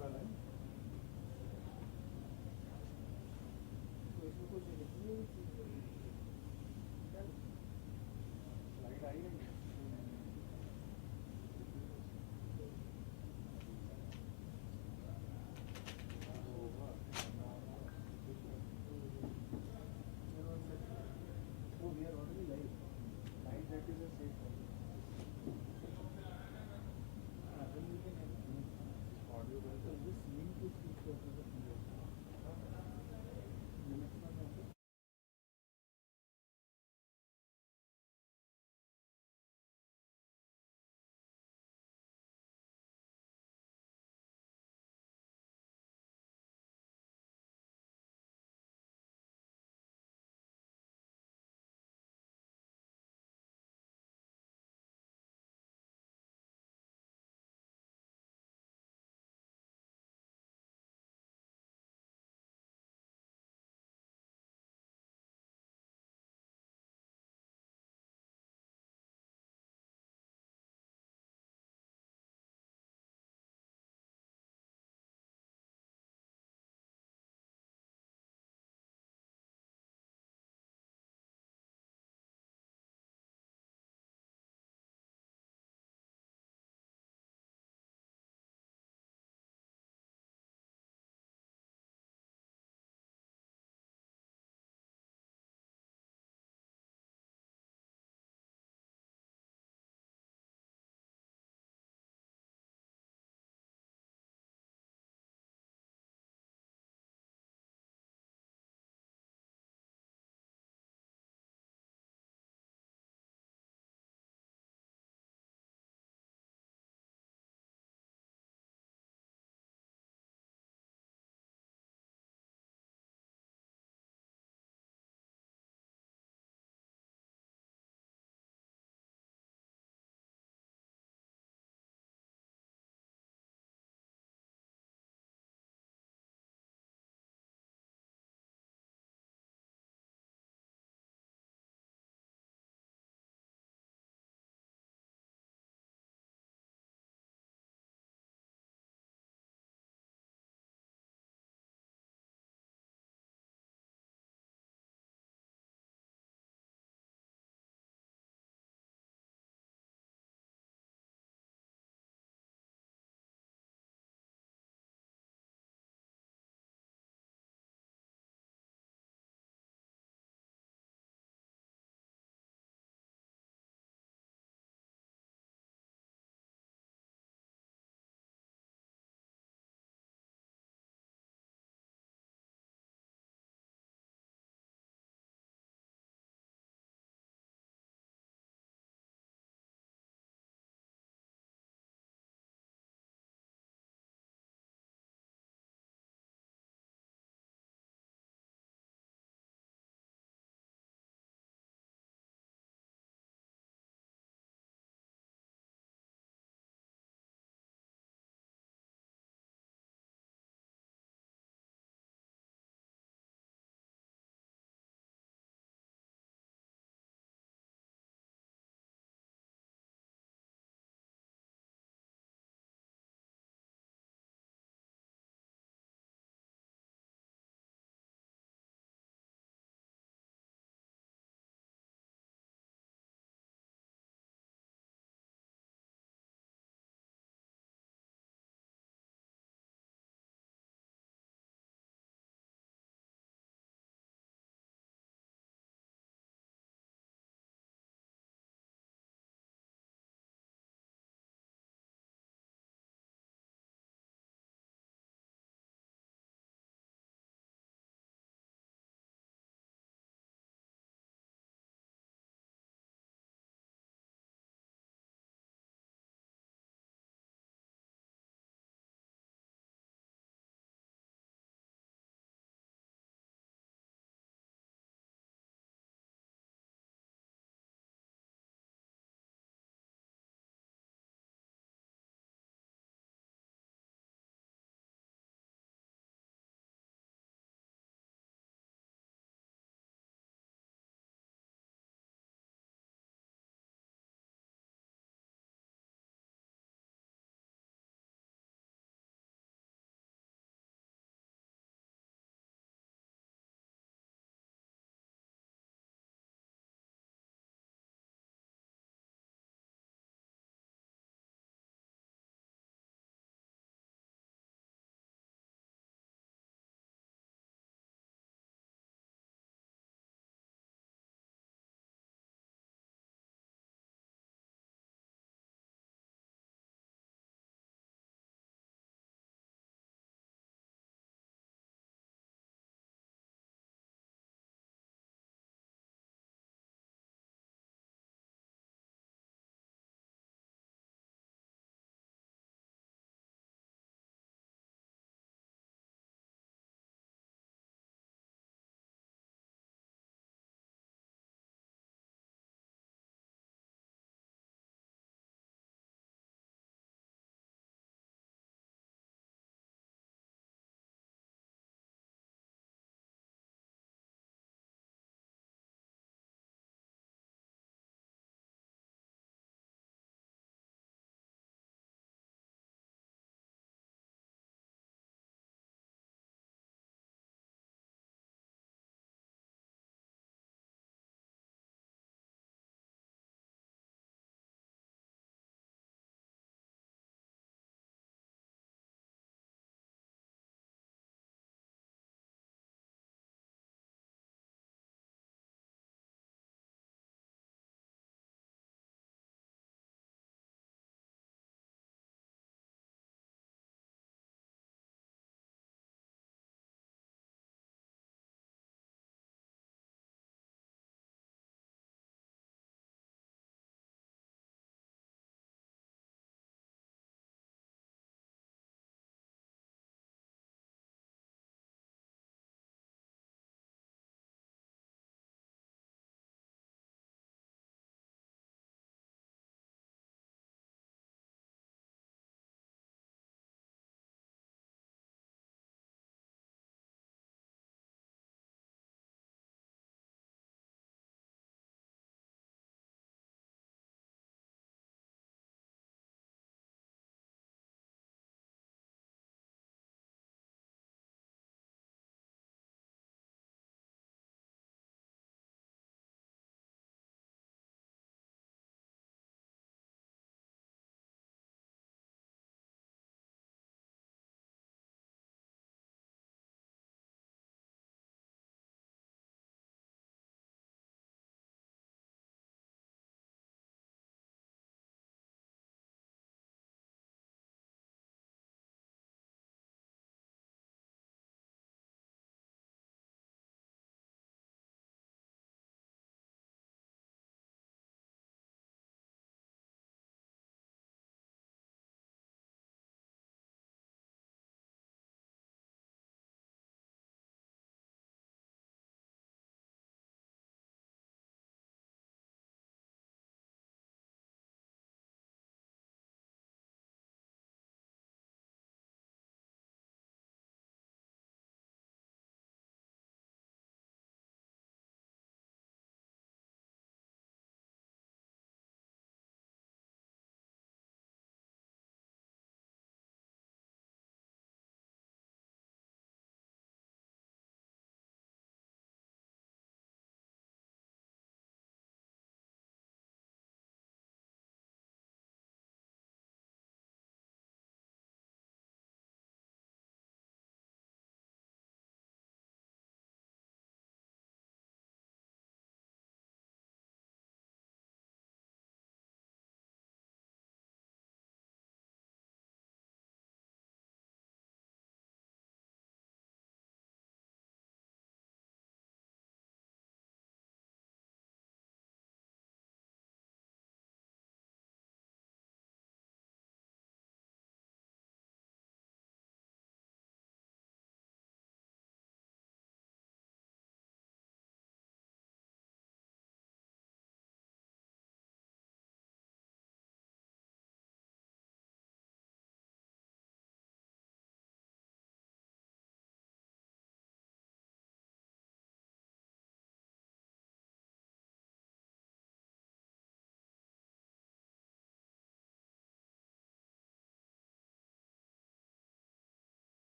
वाला है तो इसमें कुछ लाइट आई नहीं Oh, we are already live. 9:30 is a safe call. Then we can audio.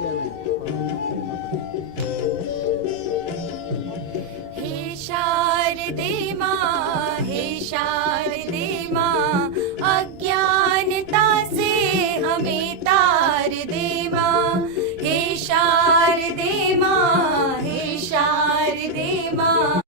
हे शारदे माँ, हे शारदे माँ, अज्ञानता से हमें तार दे माँ। हे शारदे माँ, हे शारदे माँ।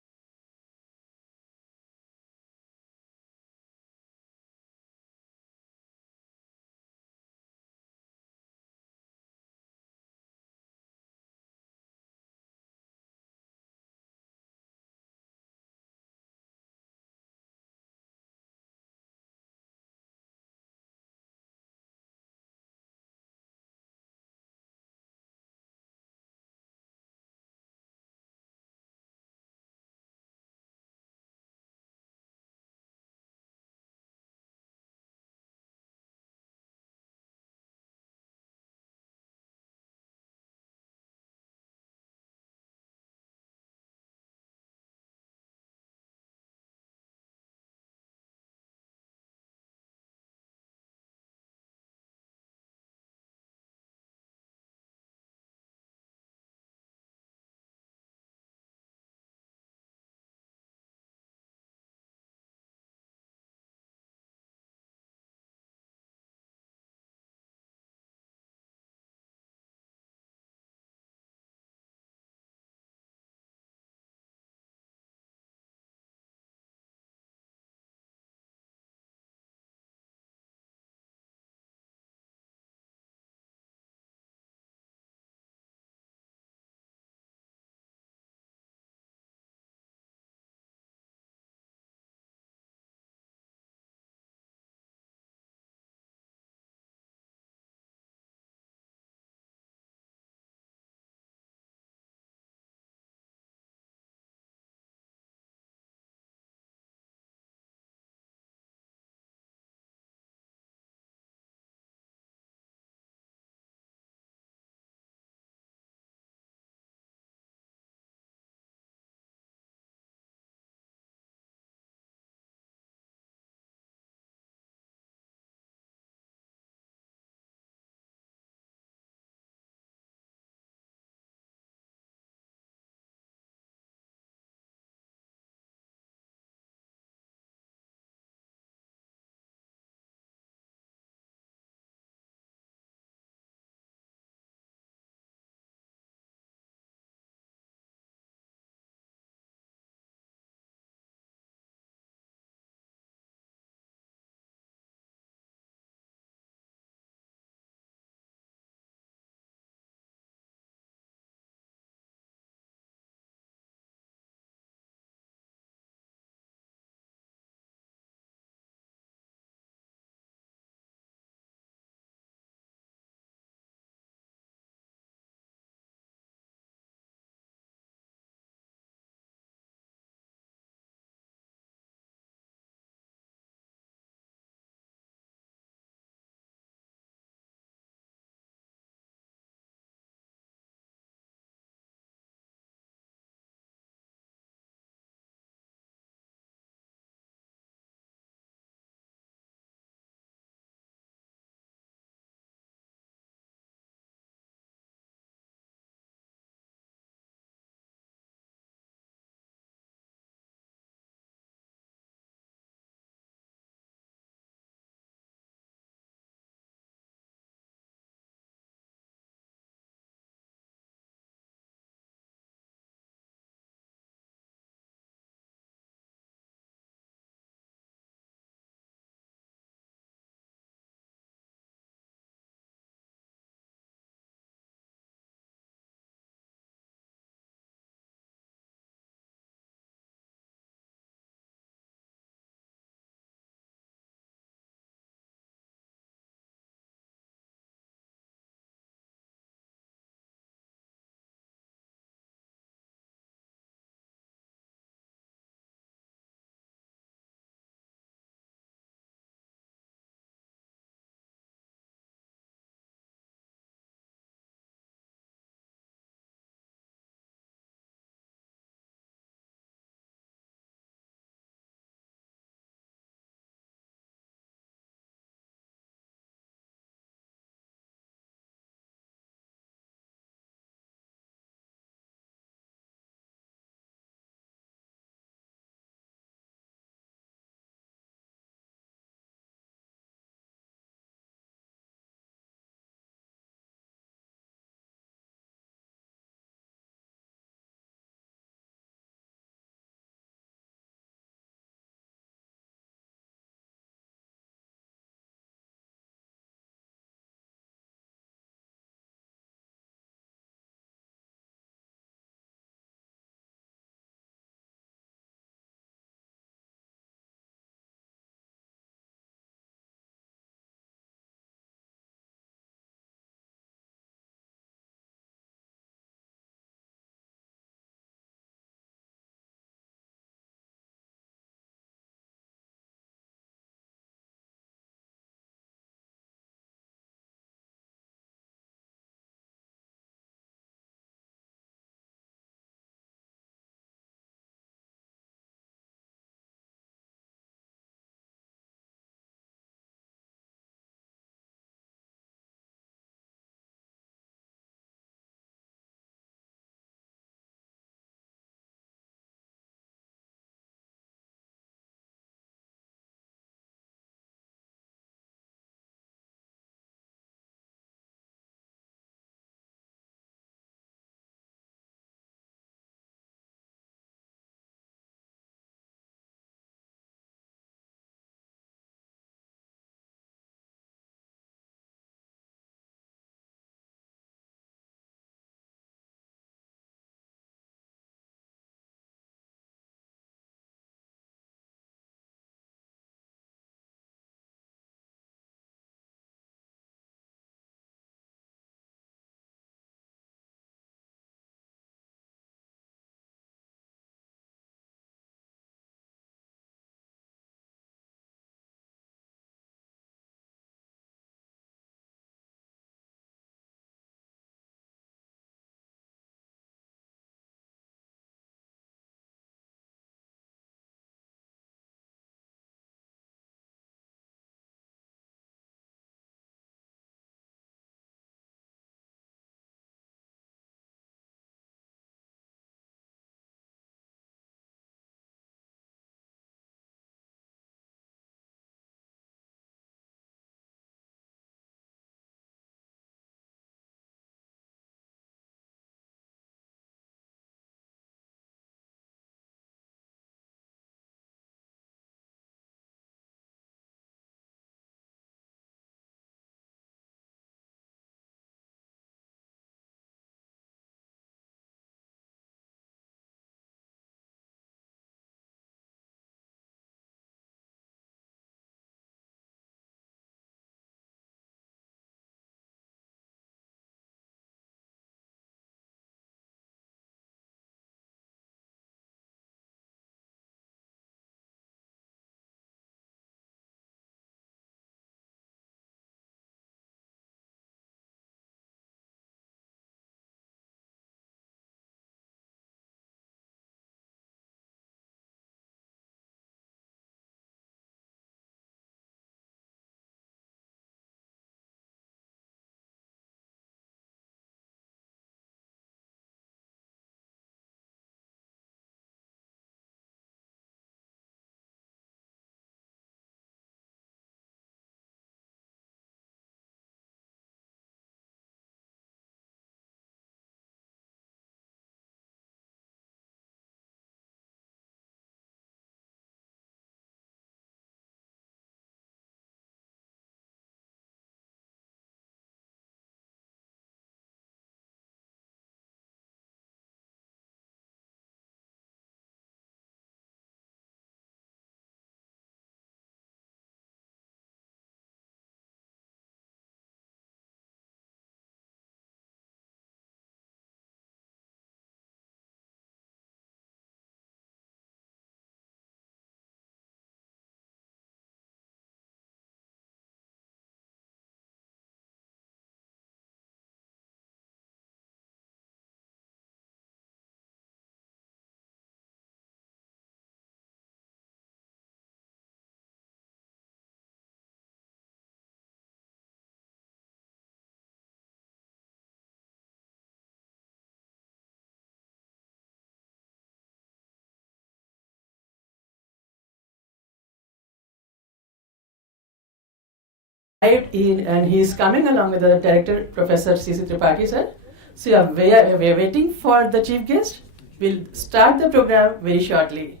And he is coming along with the director, Professor C.C. Tripathi, sir. So yeah, we are waiting for the chief guest. We'll start the program very shortly.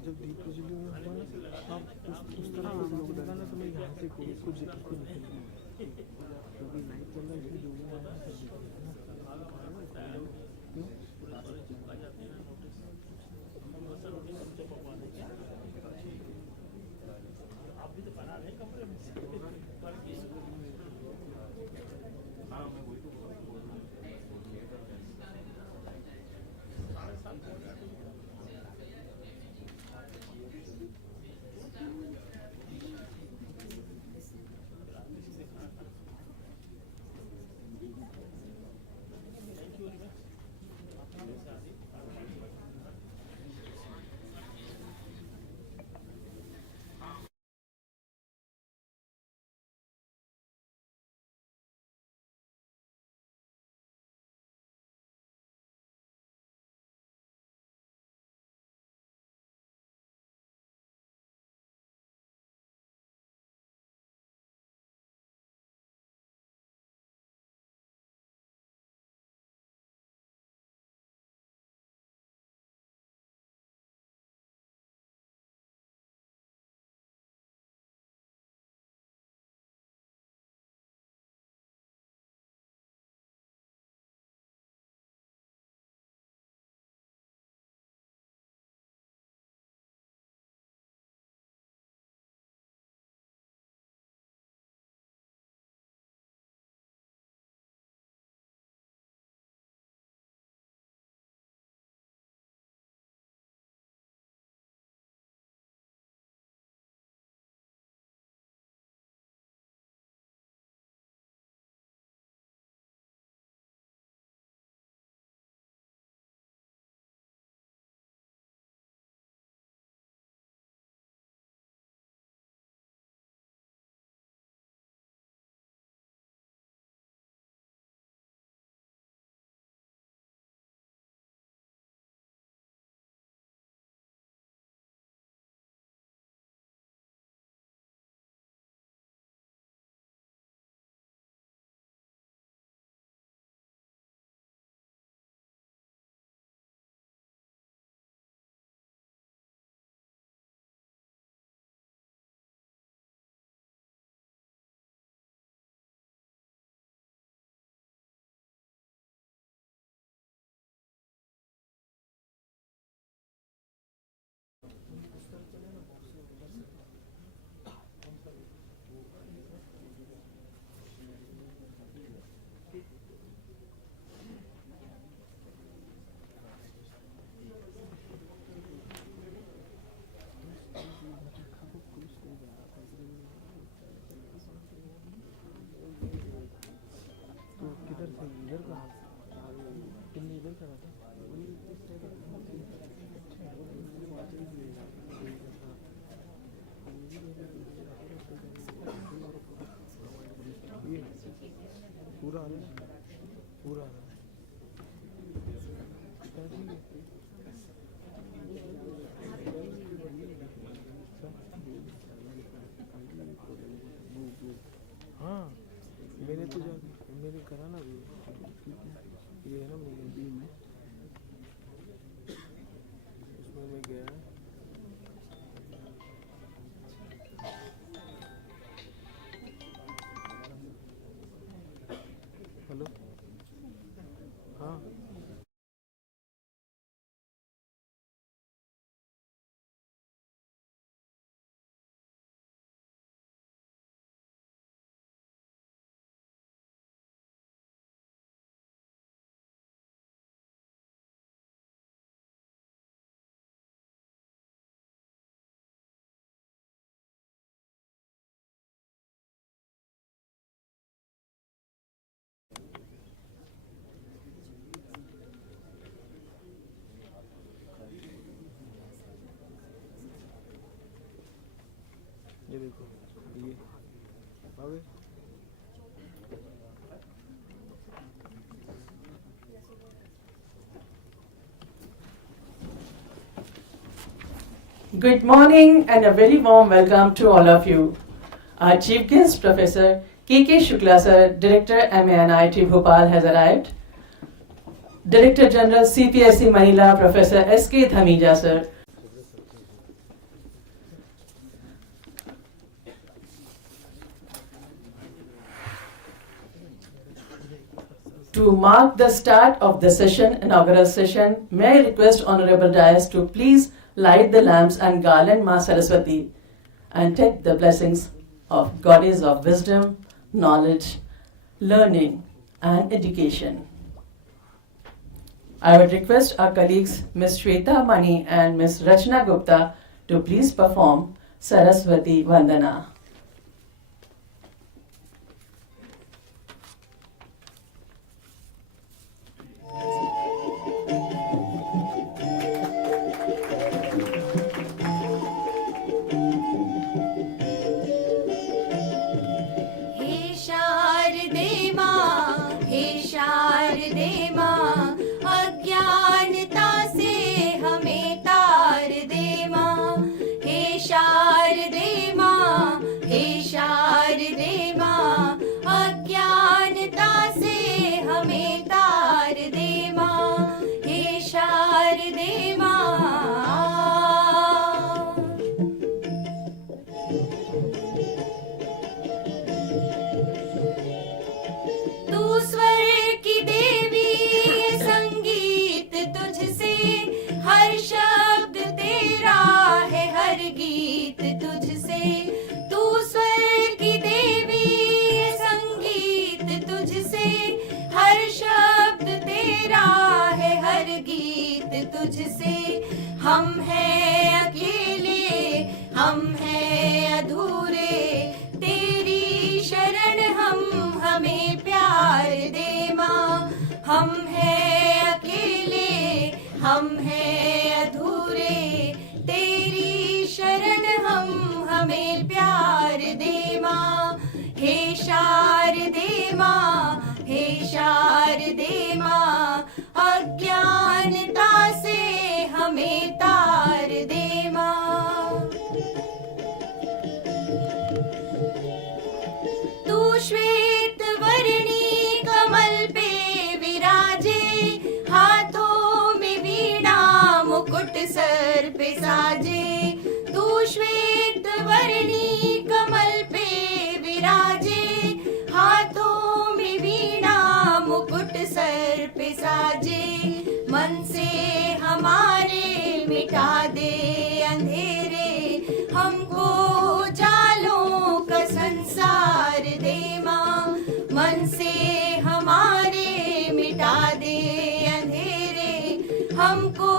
जब दीप प्रज्वलन में हुआ ना आप उस तरह का लोग लगाना तो मैं यहाँ से कुछ इसको निकल क्योंकि लाइट चल रहा है इसलिए जो भी आया आप भी तो बना रहे कमरे में इधर का तुमने इधर करा था पूरा पूरा हाँ मैंने तो मैंने करा ना ये है ना मेरी में उसमें मैं गया हेलो हाँ देखो ये अबे Good morning and a very warm welcome to all of you. Our chief guest, Professor K.K. Shukla sir, Director NITTTR Bhopal has arrived. Director General CPSC Manila, Professor S.K. Dhamija sir. To mark the start of the inaugural session, may I request Honorable Dias to please light the lamps and garland Ma Saraswati and take the blessings of Goddess of wisdom, knowledge, learning and education. I would request our colleagues Ms. Shweta Mani and Ms. Rachna Gupta to please perform Saraswati Vandana. अज्ञानता से हमें तार दे माँ, हे शारदे माँ, हे शारदे माँ, अज्ञानता से हमें तार दे माँ, हे शारदे माँ। तू स्वर की देवी, संगीत तुझसे, हर शब्द तेरा है, हर गीत तुझसे। तू स्वर की देवी, संगीत तुझसे, हर शब्द तेरा है, हर गीत तुझसे। हम हैं अकेले, हम हैं अधूरे, तेरी शरण हम, हमें प्यार दे माँ। हम हैं अकेले, हम हैं अधूरे, तेरी शरण हम, हमें प्यार दे माँ। हे शारदे माँ, हे शारदे माँ, अज्ञानता से हमें तार दे माँ। तू श्वेत वर्णी कमल पे विराजे, हाथों में वीणा मुकुट सर पे साजे। तू श्वेत वर्णी कमल पे विराजे, हाथों में वीणा मुकुट सर पे साजे। मन से हमारे मिटा दे अंधेरे, हमको उजालों का संसार दे माँ। मन से हमारे मिटा दे अंधेरे, हमको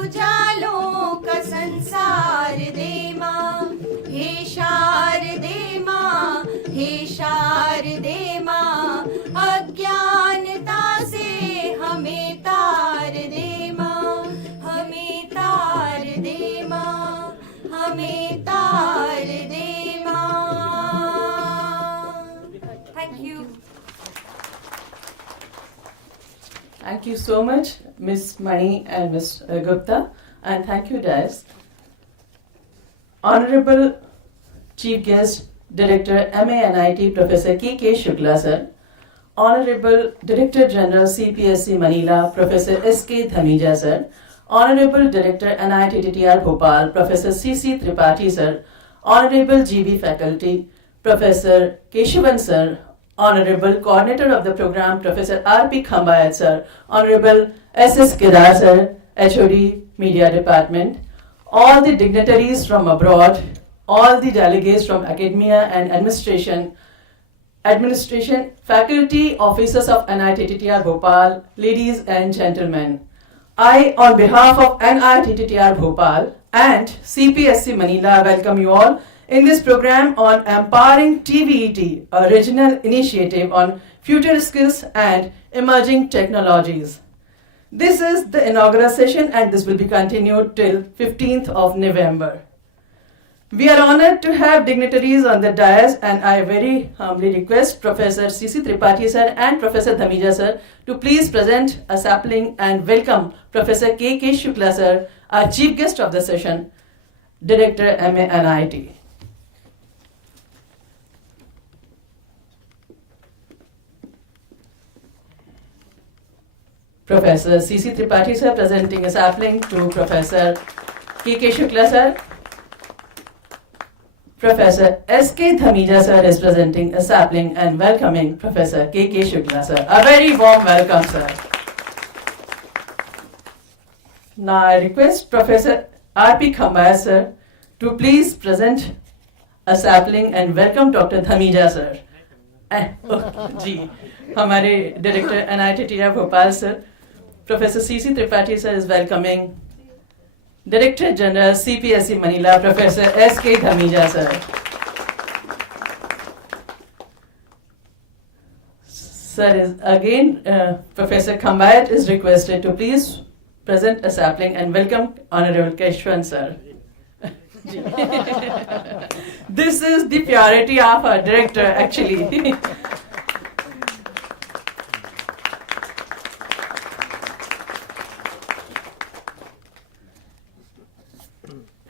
उजालों का संसार दे माँ। हे शारदे माँ, हे शारदे माँ, अज्ञानता से हमें तार दे माँ, हमें तार दे माँ, हमें तार दे माँ। Thank you. Thank you so much, Ms. Mani and Ms. Gupta, and thank you, Dias. Honorable Chief Guest, Director NITTTR Professor K.K. Shukla sir, Honorable Director General CPSC Manila Professor S.K. Dhamija sir, Honorable Director NITTTR Bhopal Professor C.C. Tripathi sir, Honorable GB Faculty Professor Keshavan sir, Honorable Coordinator of the Program Professor R.P. Khambayat sir, Honorable S.S. Kedar sir, HOD Media Department, all the dignitaries from abroad, all the delegates from academia and administration, faculty, officers of NITTTR Bhopal, ladies and gentlemen. I, on behalf of NITTTR Bhopal and CPSC Manila, welcome you all in this program on Empowering TVET, a regional initiative on future skills and emerging technologies. This is the inaugural session and this will be continued till 15th of November. We are honored to have dignitaries on the dais, and I very humbly request Professor C.C. Tripathi sir and Professor Dhamija sir to please present a sapling and welcome Professor K.K. Shukla sir, our chief guest of the session, Director MA NIT. Professor C.C. Tripathi sir presenting a sapling to Professor K.K. Shukla sir. Professor S.K. Dhamija sir is presenting a sapling and welcoming Professor K.K. Shukla sir. A very warm welcome, sir. Now I request Professor R.P. Khambaya sir to please present a sapling and welcome Dr. Dhamija sir. जी हमारे director NITTR Bhopal sir, Professor C.C. Tripathi sir is welcoming Director General CPSE Manila, Professor S.K. Dhamija sir. Sir is again, Professor Khambaya is requested to please present a sapling and welcome Honorable Keshwan sir. This is the purity of our director actually.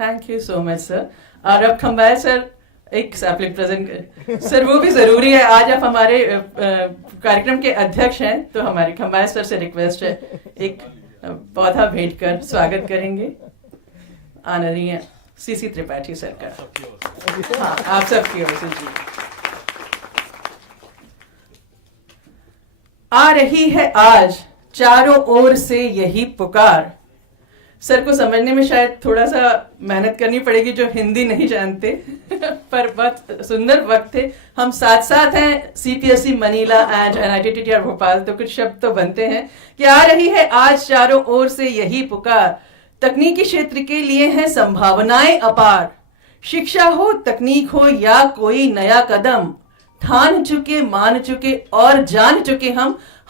Thank you so much sir. और अब खम्बाया sir एक sapling present कर sir, वो भी ज़रूरी है. आज आप हमारे कार्यक्रम के अध्यक्ष हैं, तो हमारे खम्बाया सर से रिक्वेस्ट है एक पौधा भेंट कर स्वागत करेंगे आदरणीय C.C. त्रिपाठी सर का. हाँ, आप सबकी ओर से जी. आ रही है आज चारों ओर से यही पुकार. सर को समझने में शायद थोड़ा सा मेहनत करनी पड़ेगी जो हिंदी नहीं जानते पर बहुत सुंदर वक्त थे. हम साथ साथ हैं CPSE Manila and NITTR Bhopal, तो कुछ शब्द तो बनते हैं कि आ रही है आज चारों ओर से यही पुकार. तकनीकी क्षेत्र के लिए हैं संभावनाएं अपार. शिक्षा हो, तकनीक हो या कोई नया कदम, ठान चुके, मान चुके और जान चुके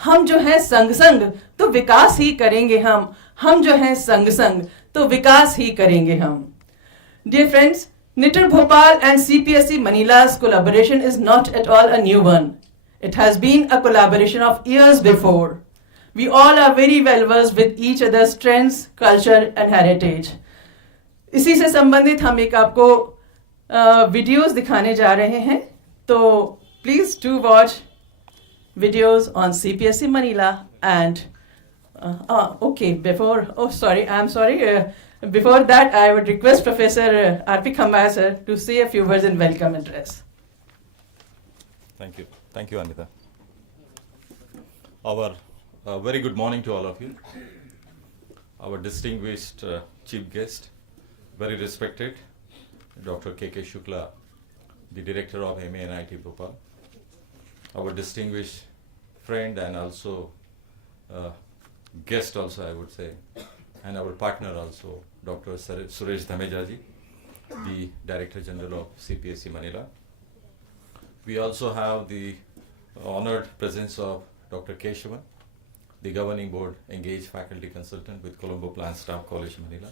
हम जो हैं संग संग तो विकास ही करेंगे हम जो हैं संग संग तो विकास ही करेंगे हम. Dear friends, NITTTR Bhopal and CPSE Manila's collaboration is not at all a new one. It has been a collaboration of years before. We all are very well versed with each other's trends, culture and heritage. इसी से संबंधित हम एक आपको videos दिखाने जा रहे हैं, तो please do watch videos on CPSE Manila and before that I would request Professor R.P. Khambaya sir to say a few words in welcome address. Thank you Anita. Our very good morning to all of you. Our distinguished chief guest, very respected Dr. K.K. Shukla, the director of MA NIT Bhopal. Our distinguished friend and also guest also I would say, and our partner also, Dr. Suresh Dhamija ji, the Director General of CPSE Manila. We also have the honored presence of Dr. Keshavan, the Governing Board Engaged Faculty Consultant with Colombo Plant Staff College Manila,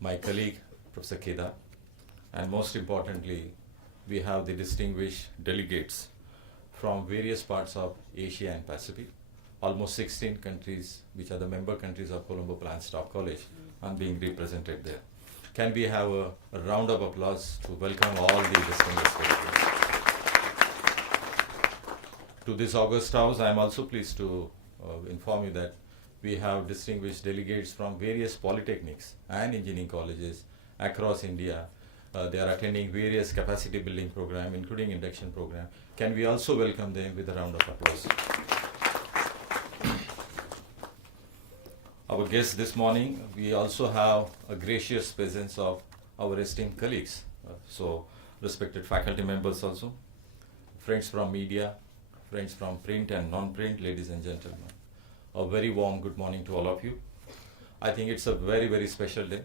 my colleague Professor Kedar, and most importantly, we have the distinguished delegates from various parts of Asia and Pacific. Almost 16 countries, which are the member countries of Colombo Plant Staff College, are being represented there. Can we have a round of applause to welcome all the distinguished delegates? To this august house, I am also pleased to inform you that we have distinguished delegates from various polytechnics and engineering colleges across India. They are attending various capacity building programs, including induction program. Can we also welcome them with a round of applause? Our guests this morning, we also have a gracious presence of our esteemed colleagues. So, respected faculty members also, friends from media, friends from print and non-print, ladies and gentlemen. A very warm good morning to all of you. I think it's a very, very special day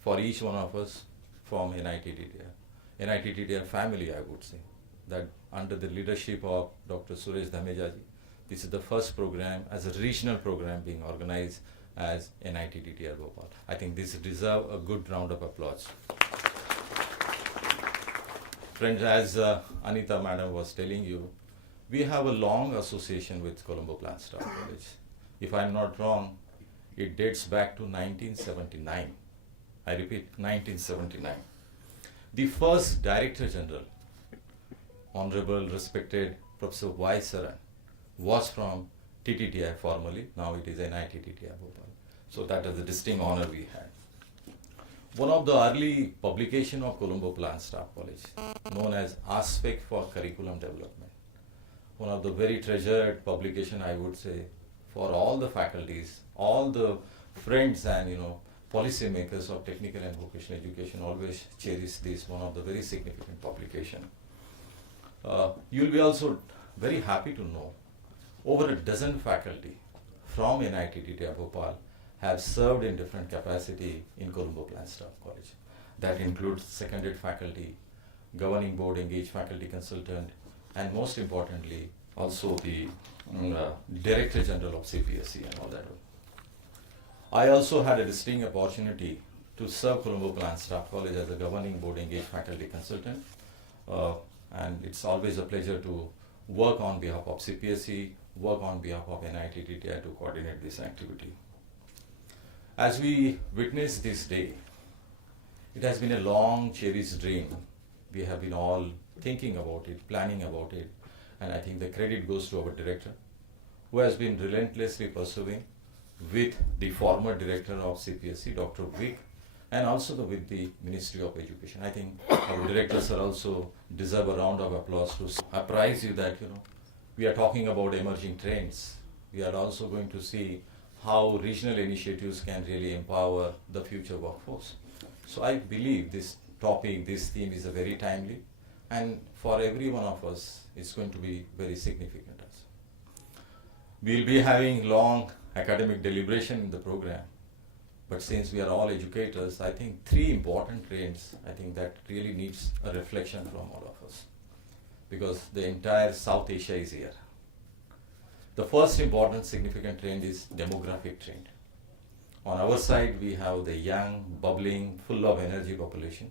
for each one of us from NITTR. NITTR family, I would say, that under the leadership of Dr. Suresh Dhamija ji, this is the first program as a regional program being organized as NITTR Bhopal. I think this deserves a good round of applause. Friends, as Anita madam was telling you, we have a long association with Colombo Plant Staff College. If I'm not wrong, it dates back to 1979. I repeat, 1979. The first Director General, Honorable Respected Professor Y. Saran, was from TTTR formerly, now it is NITTTR Bhopal. So that is a distinct honor we had. One of the early publication of Colombo Plant Staff College, known as Aspect for Curriculum Development. One of the very treasured publication, I would say, for all the faculties, all the friends and policy makers of technical and vocational education always cherish this, one of the very significant publication. You'll be also very happy to know over a dozen faculty from NITTTR Bhopal have served in different capacity in Colombo Plant Staff College. That includes seconded faculty, governing board engaged faculty consultant, and most importantly, also the Director General of CPSC and all that. I also had a distinct opportunity to serve Colombo Plant Staff College as a governing board engaged faculty consultant. And it's always a pleasure to work on behalf of CPSC, work on behalf of NITTTR to coordinate this activity. As we witness this day, it has been a long cherished dream. We have been all thinking about it, planning about it, and I think the credit goes to our director, who has been relentlessly pursuing with the former director of CPSC, Dr. Vic, and also with the Ministry of Education. I think our directors are also deserve a round of applause to apprise you that we are talking about emerging trends. We are also going to see how regional initiatives can really empower the future workforce. So I believe this topic, this theme is a very timely, and for every one of us, it's going to be very significant. We'll be having long academic deliberation in the program, but since we are all educators, I think three important trends, I think that really needs a reflection from all of us, because the entire South Asia is here. The first important significant trend is demographic trend. On our side, we have the young, bubbling, full of energy population.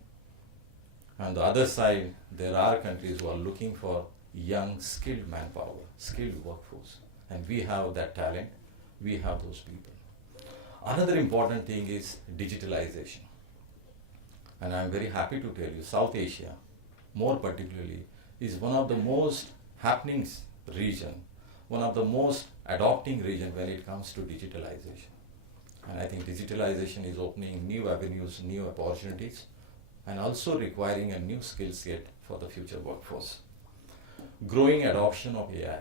On the other side, there are countries who are looking for young, skilled manpower, skilled workforce. And we have that talent, we have those people. Another important thing is digitalization. And I'm very happy to tell you, South Asia, more particularly, is one of the most happening region, one of the most adopting region when it comes to digitalization. And I think digitalization is opening new avenues, new opportunities, and also requiring a new skill set for the future workforce. Growing adoption of AI,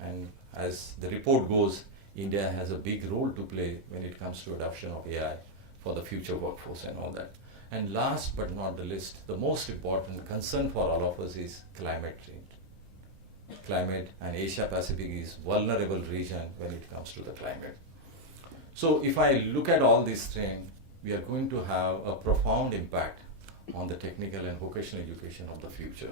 and as the report goes, India has a big role to play when it comes to adoption of AI for the future workforce and all that. And last but not the least, the most important concern for all of us is climate change. Climate and Asia Pacific is vulnerable region when it comes to the climate. So if I look at all these trends, we are going to have a profound impact on the technical and vocational education of the future.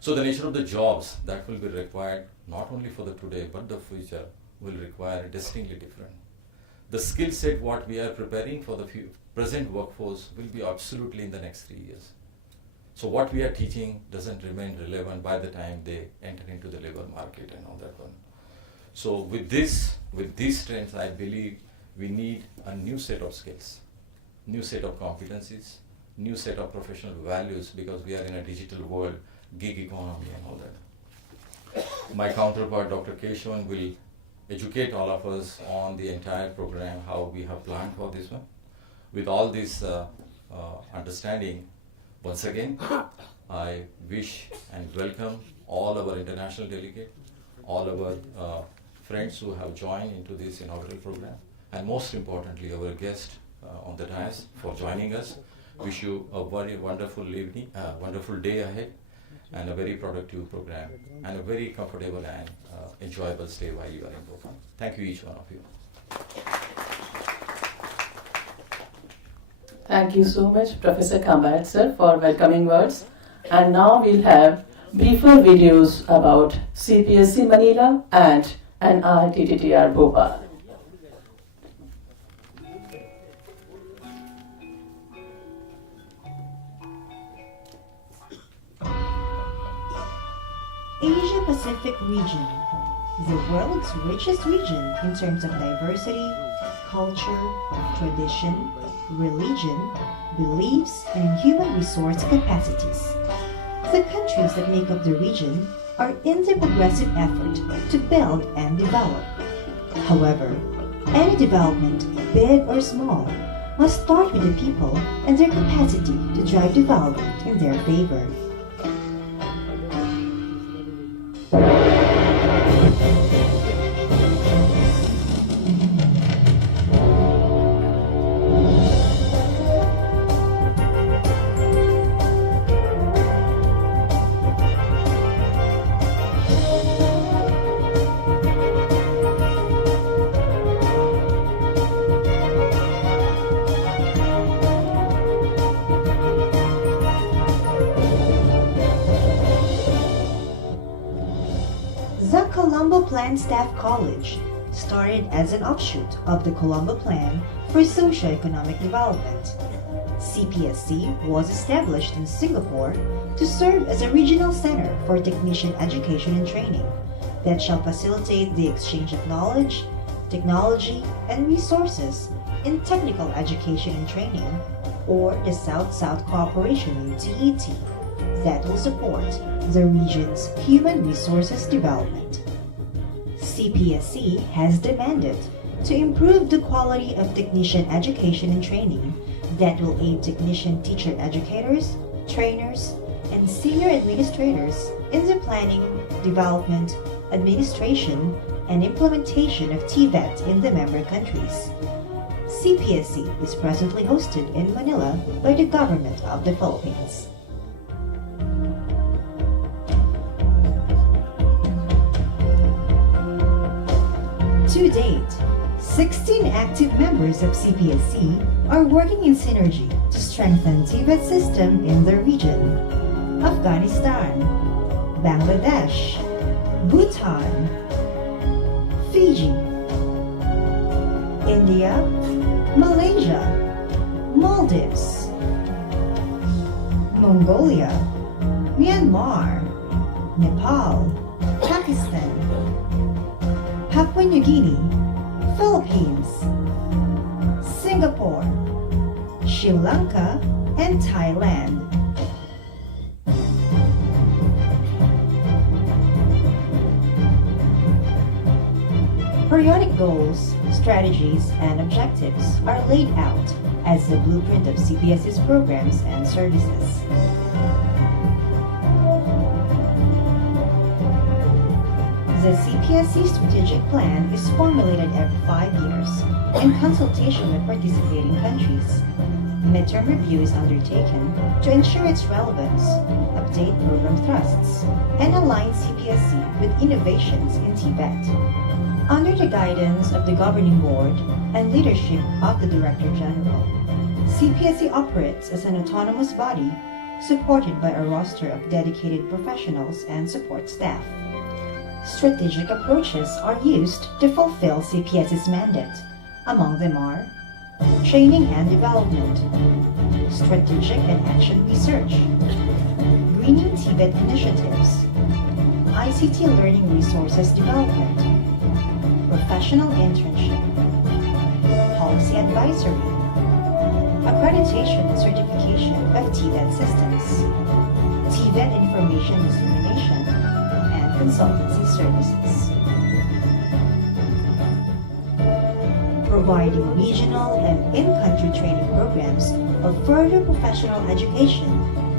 So the nature of the jobs that will be required not only for the today but the future will require distinctly different. The skill set what we are preparing for the present workforce will be absolutely in the next 3 years. So what we are teaching doesn't remain relevant by the time they enter into the labor market and all that one. So with these trends, I believe we need a new set of skills, new set of competencies, new set of professional values, because we are in a digital world, gig economy and all that. My counterpart, Dr. Keshavan, will educate all of us on the entire program, how we have planned for this one. With all this understanding, once again, I wish and welcome all our international delegates, all our friends who have joined into this inaugural program, and most importantly, our guest on the dais for joining us. Wish you a very wonderful evening, wonderful day ahead, and a very productive program, and a very comfortable and enjoyable stay while you are in Bhopal. Thank you, each one of you. Thank you so much, Professor Kambad sir, for welcoming words. And now we'll have briefer videos about CPSC Manila and NITTTR Bhopal. Asia-Pacific region, the world's richest region in terms of diversity, culture, tradition, religion, beliefs, and human resource capacities. The countries that make up the region are in the progressive effort to build and develop. However, any development, big or small, must start with the people and their capacity to drive development in their favor. The Colombo Plan Staff College started as an offshoot of the Colombo Plan for Socio-Economic Development. CPSC was established in Singapore to serve as a regional center for technician education and training that shall facilitate the exchange of knowledge, technology, and resources in technical education and training, or the South-South Cooperation (TET), that will support the region's human resources development. CPSC has demanded to improve the quality of technician education and training that will aid technician teacher educators, trainers, and senior administrators in the planning, development, administration, and implementation of TVET in the member countries. CPSC is presently hosted in Manila by the Government of the Philippines. To date, 16 active members of CPSC are working in synergy to strengthen TVET system in the region. Afghanistan, Bangladesh, Bhutan, Fiji, India, Malaysia, Maldives, Mongolia, Myanmar, Nepal, Pakistan, Papua New Guinea, Philippines, Singapore, Sri Lanka, and Thailand. Periodic goals, strategies, and objectives are laid out as the blueprint of CPSC's programs and services. The CPSC strategic plan is formulated every 5 years in consultation with participating countries. Midterm review is undertaken to ensure its relevance, update program thrusts, and align CPSC with innovations in TVET. Under the guidance of the Governing Board and leadership of the Director General, CPSC operates as an autonomous body supported by a roster of dedicated professionals and support staff. Strategic approaches are used to fulfill CPSC's mandate. Among them are training and development, strategic and action research, greening TVET initiatives, ICT learning resources development, professional internship, policy advisory, accreditation and certification of TVET systems, TVET information dissemination, and consultancy services. Providing regional and in-country training programs of further professional education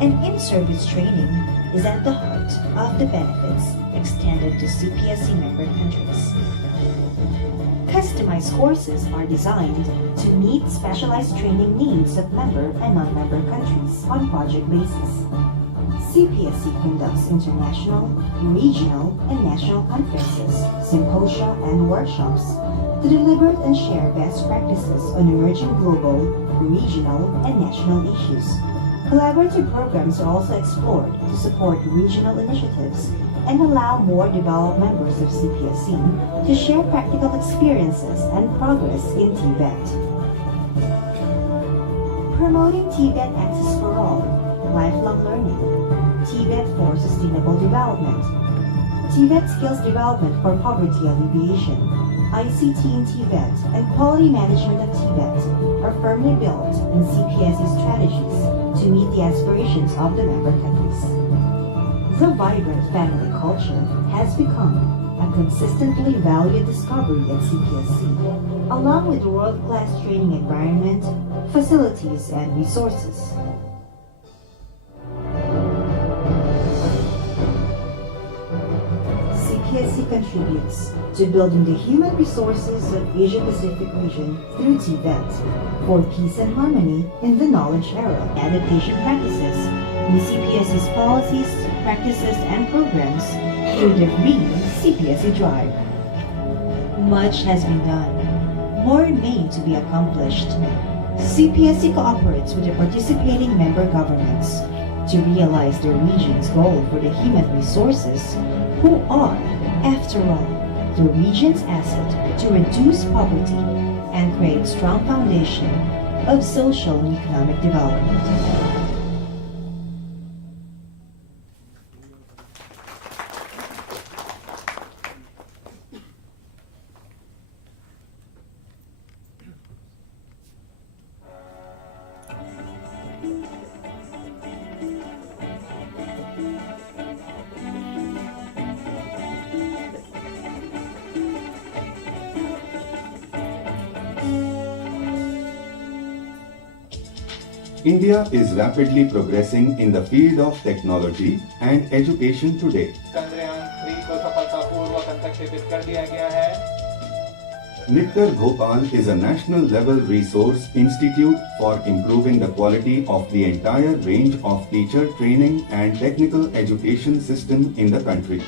and in-service training is at the heart of the benefits extended to CPSC member countries. Customized courses are designed to meet specialized training needs of member and non-member countries on project basis. CPSC conducts international, regional, and national conferences, symposia, and workshops to deliver and share best practices on emerging global, regional, and national issues. Collaborative programs are also explored to support regional initiatives and allow more developed members of CPSC to share practical experiences and progress in TVET. Promoting TVET access for all, lifelong learning, TVET for sustainable development, TVET Skills Development for Poverty Alleviation, ICT in TVET, and Quality Management of TVET are firmly built in CPSE strategies to meet the aspirations of the member countries. The vibrant family culture has become a consistently valued discovery at CPSE, along with world-class training environment, facilities, and resources. CPSE contributes to building the human resources of Asia-Pacific region through TVET for peace and harmony in the knowledge era. Adaptation practices in CPSE's policies, practices, and programs through the green CPSE drive. Much has been done. More remain to be accomplished. CPSE cooperates with the participating member governments to realize the region's goal for the human resources, who are, after all, the region's asset to reduce poverty and create strong foundation of social and economic development. India is rapidly progressing in the field of technology and education today. NITTTR Bhopal is a national level resource institute for improving the quality of the entire range of teacher training and technical education system in the country.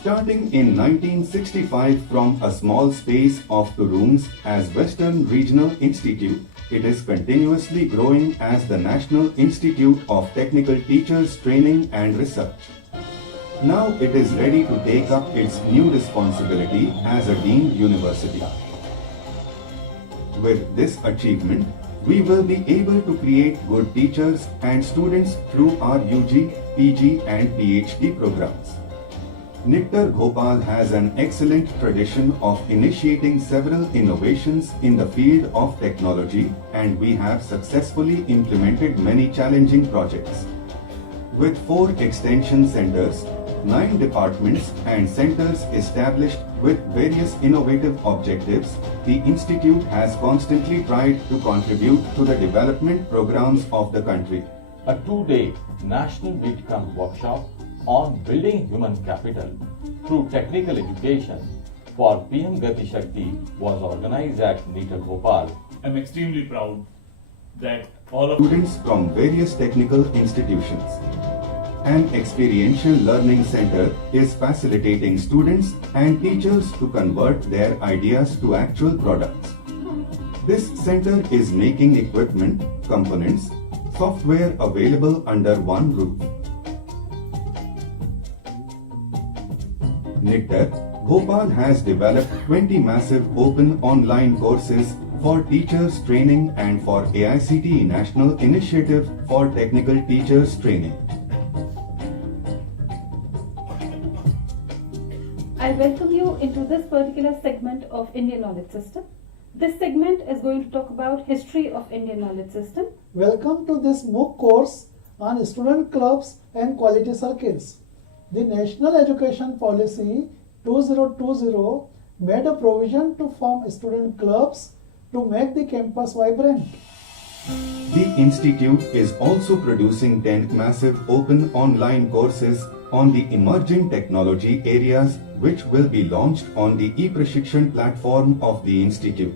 Starting in 1965 from a small space of 2 rooms as Western Regional Institute, it is continuously growing as the National Institute of Technical Teachers Training and Research. Now it is ready to take up its new responsibility as a deemed university. With this achievement, we will be able to create good teachers and students through our UG, PG and PhD programs. NITTTR Bhopal has an excellent tradition of initiating several innovations in the field of technology, and we have successfully implemented many challenging projects. With 4 extension centers, 9 departments and centers established with various innovative objectives, the Institute has constantly tried to contribute to the development programs of the country. A 2-day national midterm workshop on building human capital through technical education for PM Gati Shakti was organized at NITTTR Bhopal. I'm extremely proud that all of Students from various technical institutions. An experiential learning center is facilitating students and teachers to convert their ideas to actual products. This center is making equipment, components, software available under one roof. NITTTR Bhopal has developed 20 massive open online courses for teachers training and for AICTE National Initiative for Technical Teachers Training. I welcome you into this particular segment of Indian Knowledge System. This segment is going to talk about history of Indian Knowledge System. Welcome to this MOOC course on student clubs and quality circuits. The National Education Policy 2020 made a provision to form student clubs to make the campus vibrant. The Institute is also producing 10 massive open online courses on the emerging technology areas which will be launched on the ePrashikshan platform of the Institute.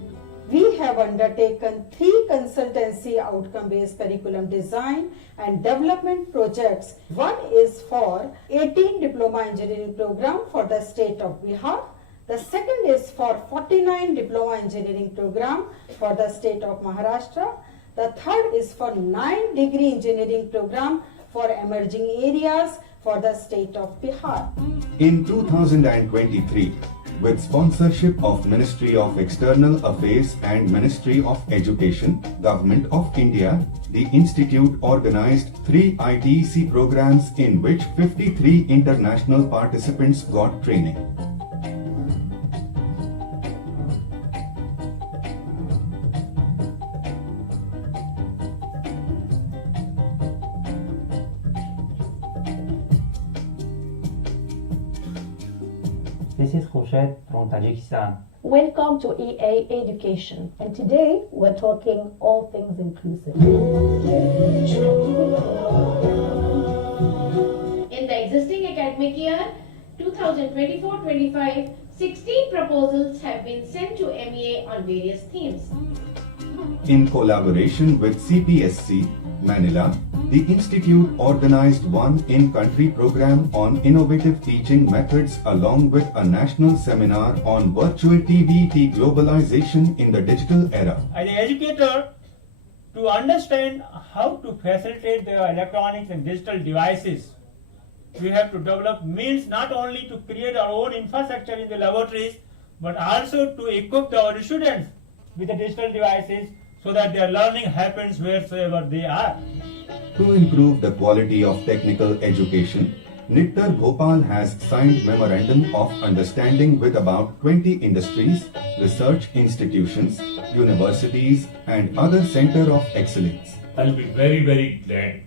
We have undertaken 3 consultancy outcome-based curriculum design and development projects. One is for 18 diploma engineering program for the state of Bihar. The second is for 49 diploma engineering program for the state of Maharashtra. The third is for 9 degree engineering program for emerging areas for the state of Bihar. In 2023, with sponsorship of Ministry of External Affairs and Ministry of Education, Government of India, the institute organized 3 ITEC programs in which 53 international participants got training. This is Khurshid from Tajikistan. Welcome to EA Education, and today we're talking all things inclusive. In the existing academic year 2024-25, 16 proposals have been sent to MEA on various themes. In collaboration with CPSC, Manila, the institute organized one in-country program on innovative teaching methods along with a national seminar on virtual TVET globalization in the digital era. As an educator, to understand how to facilitate the electronics and digital devices, we have to develop means not only to create our own infrastructure in the laboratories, but also to equip our students with the digital devices so that their learning happens wherever they are. To improve the quality of technical education, NITTTR Bhopal has signed Memorandum of Understanding with about 20 industries, research institutions, universities and other center of excellence. I'll be very, very glad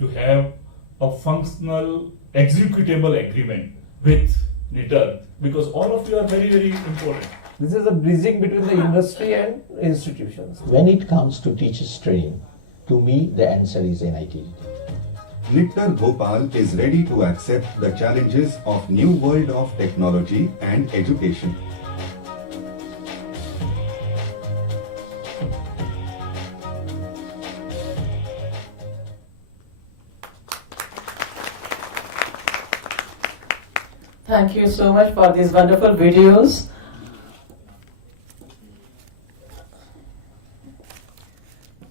to have a functional executable agreement with NITTTR because all of you are very, very important. This is a bridging between the industry and institutions. When it comes to teachers training, to me the answer is NITTTR. NITTTR Bhopal is ready to accept the challenges of new world of technology and education. Thank you so much for these wonderful videos.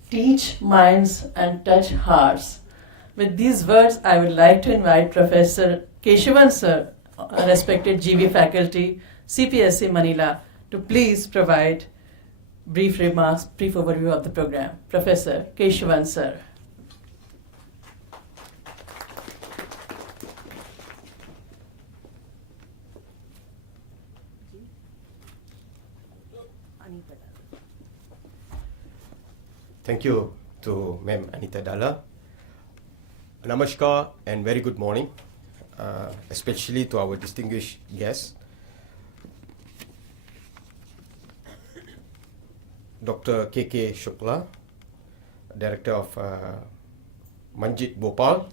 Teach minds and touch hearts. With these words, I would like to invite Professor Keshavan Sir, a respected GV faculty, CPSC Manila, to please provide brief remarks, brief overview of the program. Professor Keshavan Sir. Thank you to Ma'am NITTTR. Namaskar and very good morning, especially to our distinguished guests, Dr. K.K. Shukla, Director of Manjit Bhopal,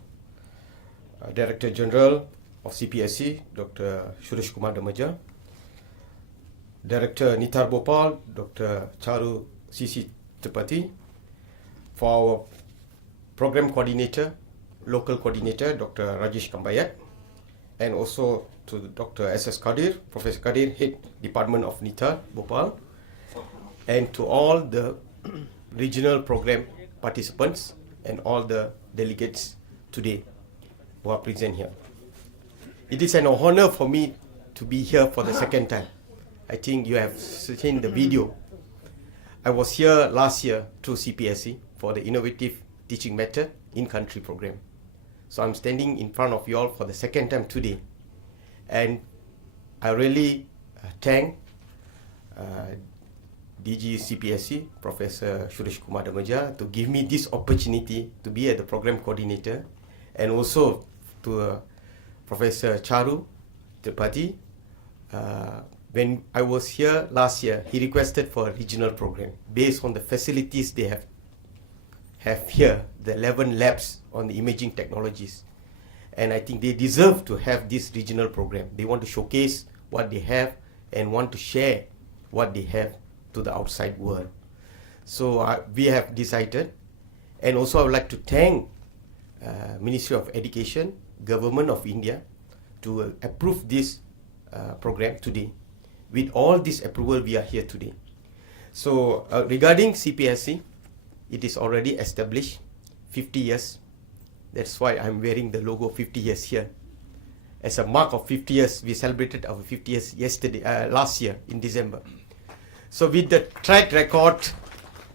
Director General of CPSC, Dr. Suresh Kumar Damaja, Director NITTTR Bhopal, Dr. Charu C.C. Tripathi, for our Program Coordinator, Local Coordinator, Dr. Rajesh Kambayat, and also to Dr. S.S. Kadir, Professor Kadir, Head Department of NITTTR Bhopal, and to all the regional program participants and all the delegates today who are present here. It is an honor for me to be here for the second time. I think you have seen the video. I was here last year through CPSC for the innovative teaching method in-country program. So I'm standing in front of you all for the second time today. And I really thank DG CPSC, Professor Suresh Kumar Damaja, to give me this opportunity to be the program coordinator, and also to Professor Charu Tripathi. When I was here last year, he requested for a regional program based on the facilities they have here, the 11 labs on the imaging technologies. And I think they deserve to have this regional program. They want to showcase what they have and want to share what they have to the outside world. So we have decided, and also I would like to thank Ministry of Education, Government of India, to approve this program today. With all this approval, we are here today. So regarding CPSC, it is already established 50 years. That's why I'm wearing the logo 50 years here. as a mark of 50 years. We celebrated our 50 years last year in December. So with the track record,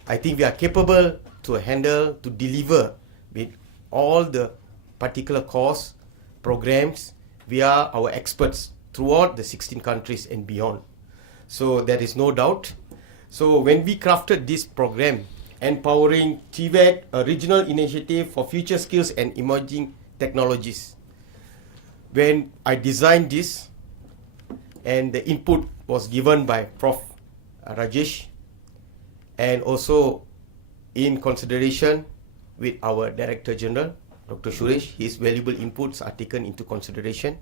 I think we are capable to handle, to deliver with all the particular course programs. We are our experts throughout the 16 countries and beyond. So there is no doubt. So when we crafted this program, Empowering TVET, a regional initiative for future skills and emerging technologies, when I designed this, and the input was given by Prof. Rajesh, and also in consideration with our Director General, Dr. Suresh, his valuable inputs are taken into consideration.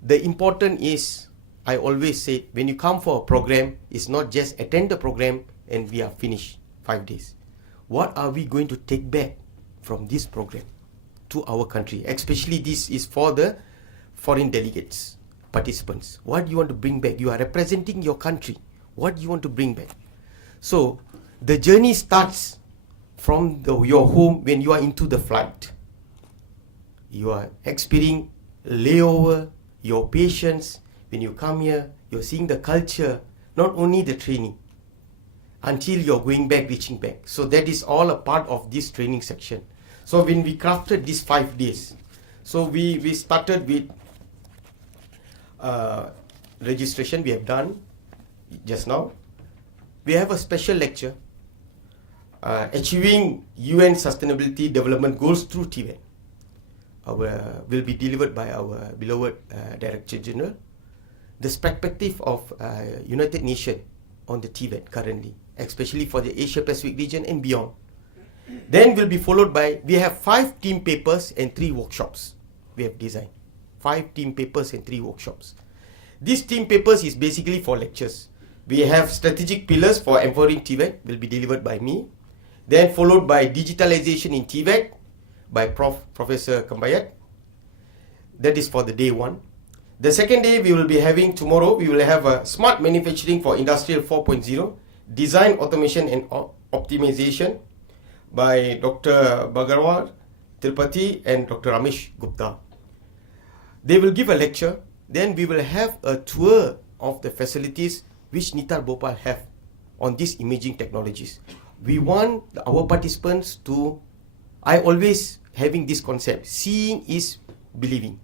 The important is, I always say, when you come for a program, it's not just attend the program and we are finished 5 days. What are we going to take back from this program to our country? Especially this is for the foreign delegates, participants. What do you want to bring back? You are representing your country. What do you want to bring back? So the journey starts from your home when you are into the flight. You are experiencing layover, your patience. When you come here, you're seeing the culture, not only the training, until you're going back, reaching back. So that is all a part of this training section. So when we crafted these 5 days, so we started with registration we have done just now. We have a special lecture, Achieving UN Sustainability Development Goals through TVET. Will be delivered by our beloved Director General. The perspective of United Nations on the TVET currently, especially for the Asia Pacific region and beyond. Then will be followed by, we have 5 team papers and 3 workshops we have designed. 5 team papers and 3 workshops. These team papers is basically for lectures. We have strategic pillars for empowering TVET, will be delivered by me. Then followed by digitalization in TVET by Professor Kambayat. That is for the day 1. The second day we will be having, tomorrow we will have a smart manufacturing for industrial 4.0, design, automation and optimization by Dr. Bhagarwar Tirupati and Dr. Ramesh Gupta. They will give a lecture. Then we will have a tour of the facilities which NITTTR Bhopal have on these emerging technologies. We want our participants to, I always having this concept, seeing is believing.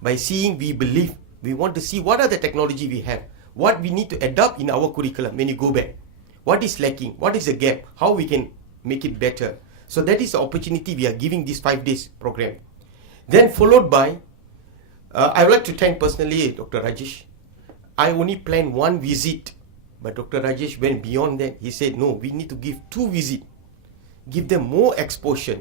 By seeing, we believe. We want to see what are the technology we have, what we need to adopt in our curriculum when you go back. What is lacking? What is the gap? How we can make it better? So that is the opportunity we are giving this 5 days program. Then followed by, I would like to thank personally Dr. Rajesh. I only planned 1 visit, but Dr. Rajesh went beyond that. He said, no, we need to give 2 visits. Give them more exposure.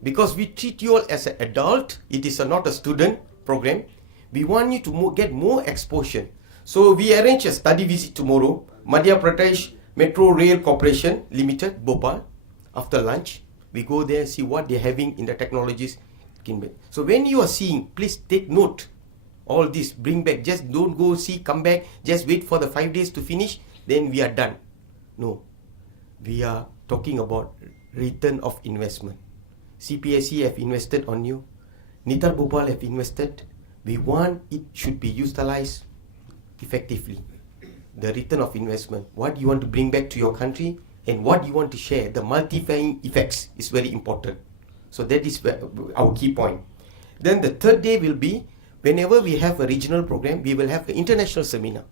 Because we treat you all as an adult, it is not a student program. We want you to get more exposure. So we arrange a study visit tomorrow, Madhya Pradesh Metro Rail Corporation Limited, Bhopal. After lunch, we go there, see what they're having in the technologies. So when you are seeing, please take note. All this, bring back. Just don't go see, come back. Just wait for the 5 days to finish, then we are done. No. We are talking about return of investment. CPSE have invested on you. NITTTR Bhopal have invested. We want it should be utilized effectively. The return of investment. What you want to bring back to your country and what you want to share. The multiplying effects is very important. So that is our key point. Then the third day will be, whenever we have a regional program, we will have an international seminar.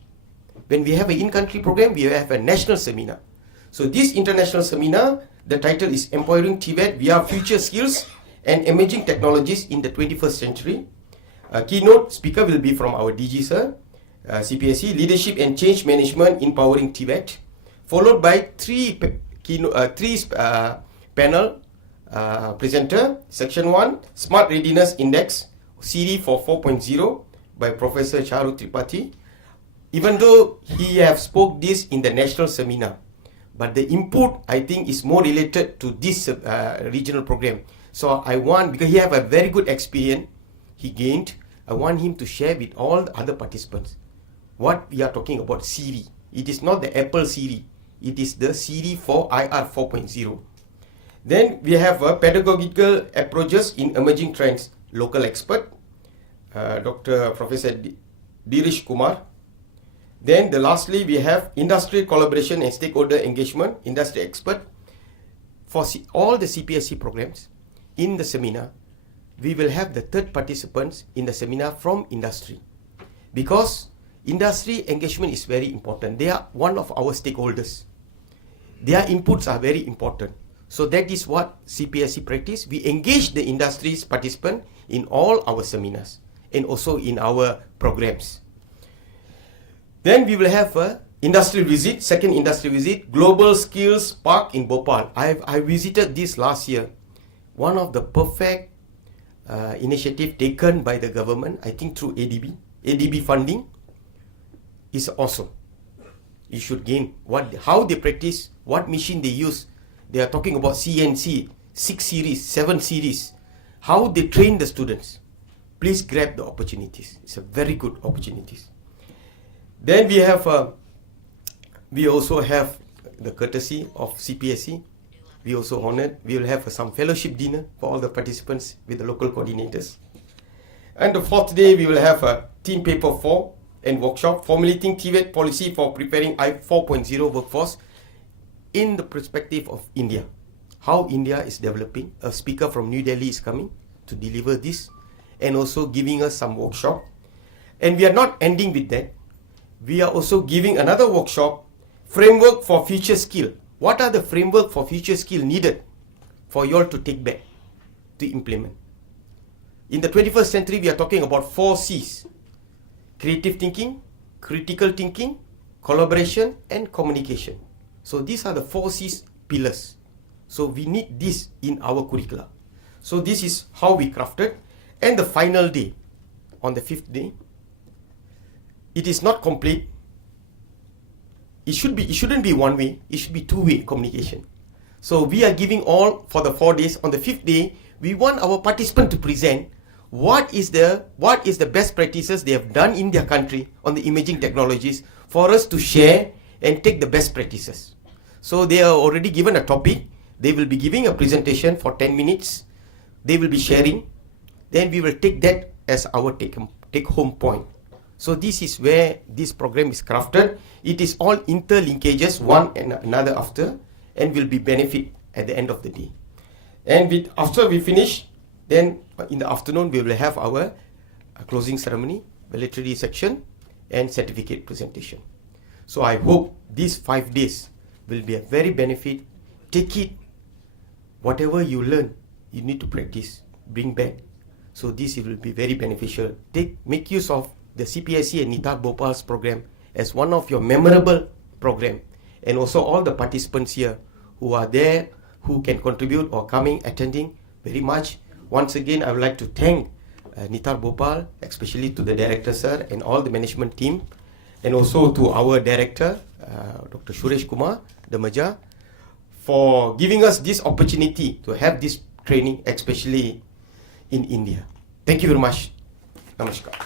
When we have an in-country program, we have a national seminar. So this international seminar, the title is Empowering TVET via Future Skills and Emerging Technologies in the 21st Century. Keynote speaker will be from our DG sir, CPSE, Leadership and Change Management Empowering TVET, followed by three panel presenter. Section 1, Smart Readiness Index, CD for 4.0 by Professor Charu Tripathi. Even though he have spoke this in the national seminar, but the input I think is more related to this regional program. So I want, because he have a very good experience he gained, I want him to share with all the other participants what we are talking about Siri. It is not the Apple Siri, it is the Siri for IR 4.0. Then we have pedagogical approaches in emerging trends, local expert. Dr. Professor Dirish Kumar. Then lastly, we have industry collaboration and stakeholder engagement, industry expert. For all the CPSC programs in the seminar, we will have the third participants in the seminar from industry. Because industry engagement is very important. They are one of our stakeholders. Their inputs are very important. So that is what CPSC practice. We engage the industry's participant in all our seminars and also in our programs. Then we will have a industry visit, second industry visit, Global Skills Park in Bhopal. I visited this last year. One of the perfect initiative taken by the government, I think through ADB funding, is awesome. You should gain how they practice, what machine they use. They are talking about CNC, 6 series, 7 series, how they train the students. Please grab the opportunities. It's a very good opportunities. Then we also have the courtesy of CPSC. We also honored. We will have some fellowship dinner for all the participants with the local coordinators. And the fourth day, we will have a team paper 4 and workshop, formulating TVET policy for preparing I 4.0 workforce in the perspective of India. How India is developing. A speaker from New Delhi is coming to deliver this and also giving us some workshop. And we are not ending with that. We are also giving another workshop, framework for future skill. What are the framework for future skill needed for you all to take back, to implement? In the 21st century, we are talking about 4 C's. Creative thinking, critical thinking, collaboration, and communication. So these are the 4 C's pillars. So we need this in our curricula. So this is how we crafted. And the final day, on the 5th day, it is not complete. It shouldn't be one way. It should be two-way communication. So we are giving all for the 4 days. On the 5th day, we want our participant to present what is the best practices they have done in their country on the emerging technologies for us to share and take the best practices. So they are already given a topic. They will be giving a presentation for 10 minutes. They will be sharing. Then we will take that as our take-home point. So this is where this program is crafted. It is all interlinkages, one and another after, and will be benefit at the end of the day. And after we finish, then in the afternoon we will have our closing ceremony, valedictory section, and certificate presentation. So I hope these 5 days will be a very benefit. Take it, whatever you learn, you need to practice, bring back. So this will be very beneficial. Make use of the CPSC and NITTTR Bhopal's program as one of your memorable program, and also all the participants here who are there, who can contribute or coming, attending very much. Once again, I would like to thank NITTTR Bhopal, especially to the director sir and all the management team, and also to our director, Dr. Suresh Kumar Damaja, for giving us this opportunity to have this training, especially in India. Thank you very much. Namaskar.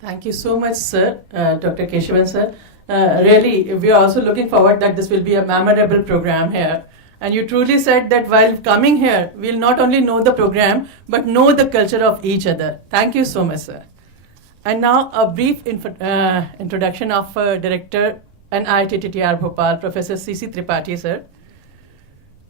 Thank you so much, sir, Dr. Keshavan, sir. Really, we are also looking forward that this will be a memorable program here. And you truly said that while coming here, we'll not only know the program, but know the culture of each other. Thank you so much, sir. And now a brief introduction of Director NITTTR Bhopal, Professor C.C. Tripathi, sir.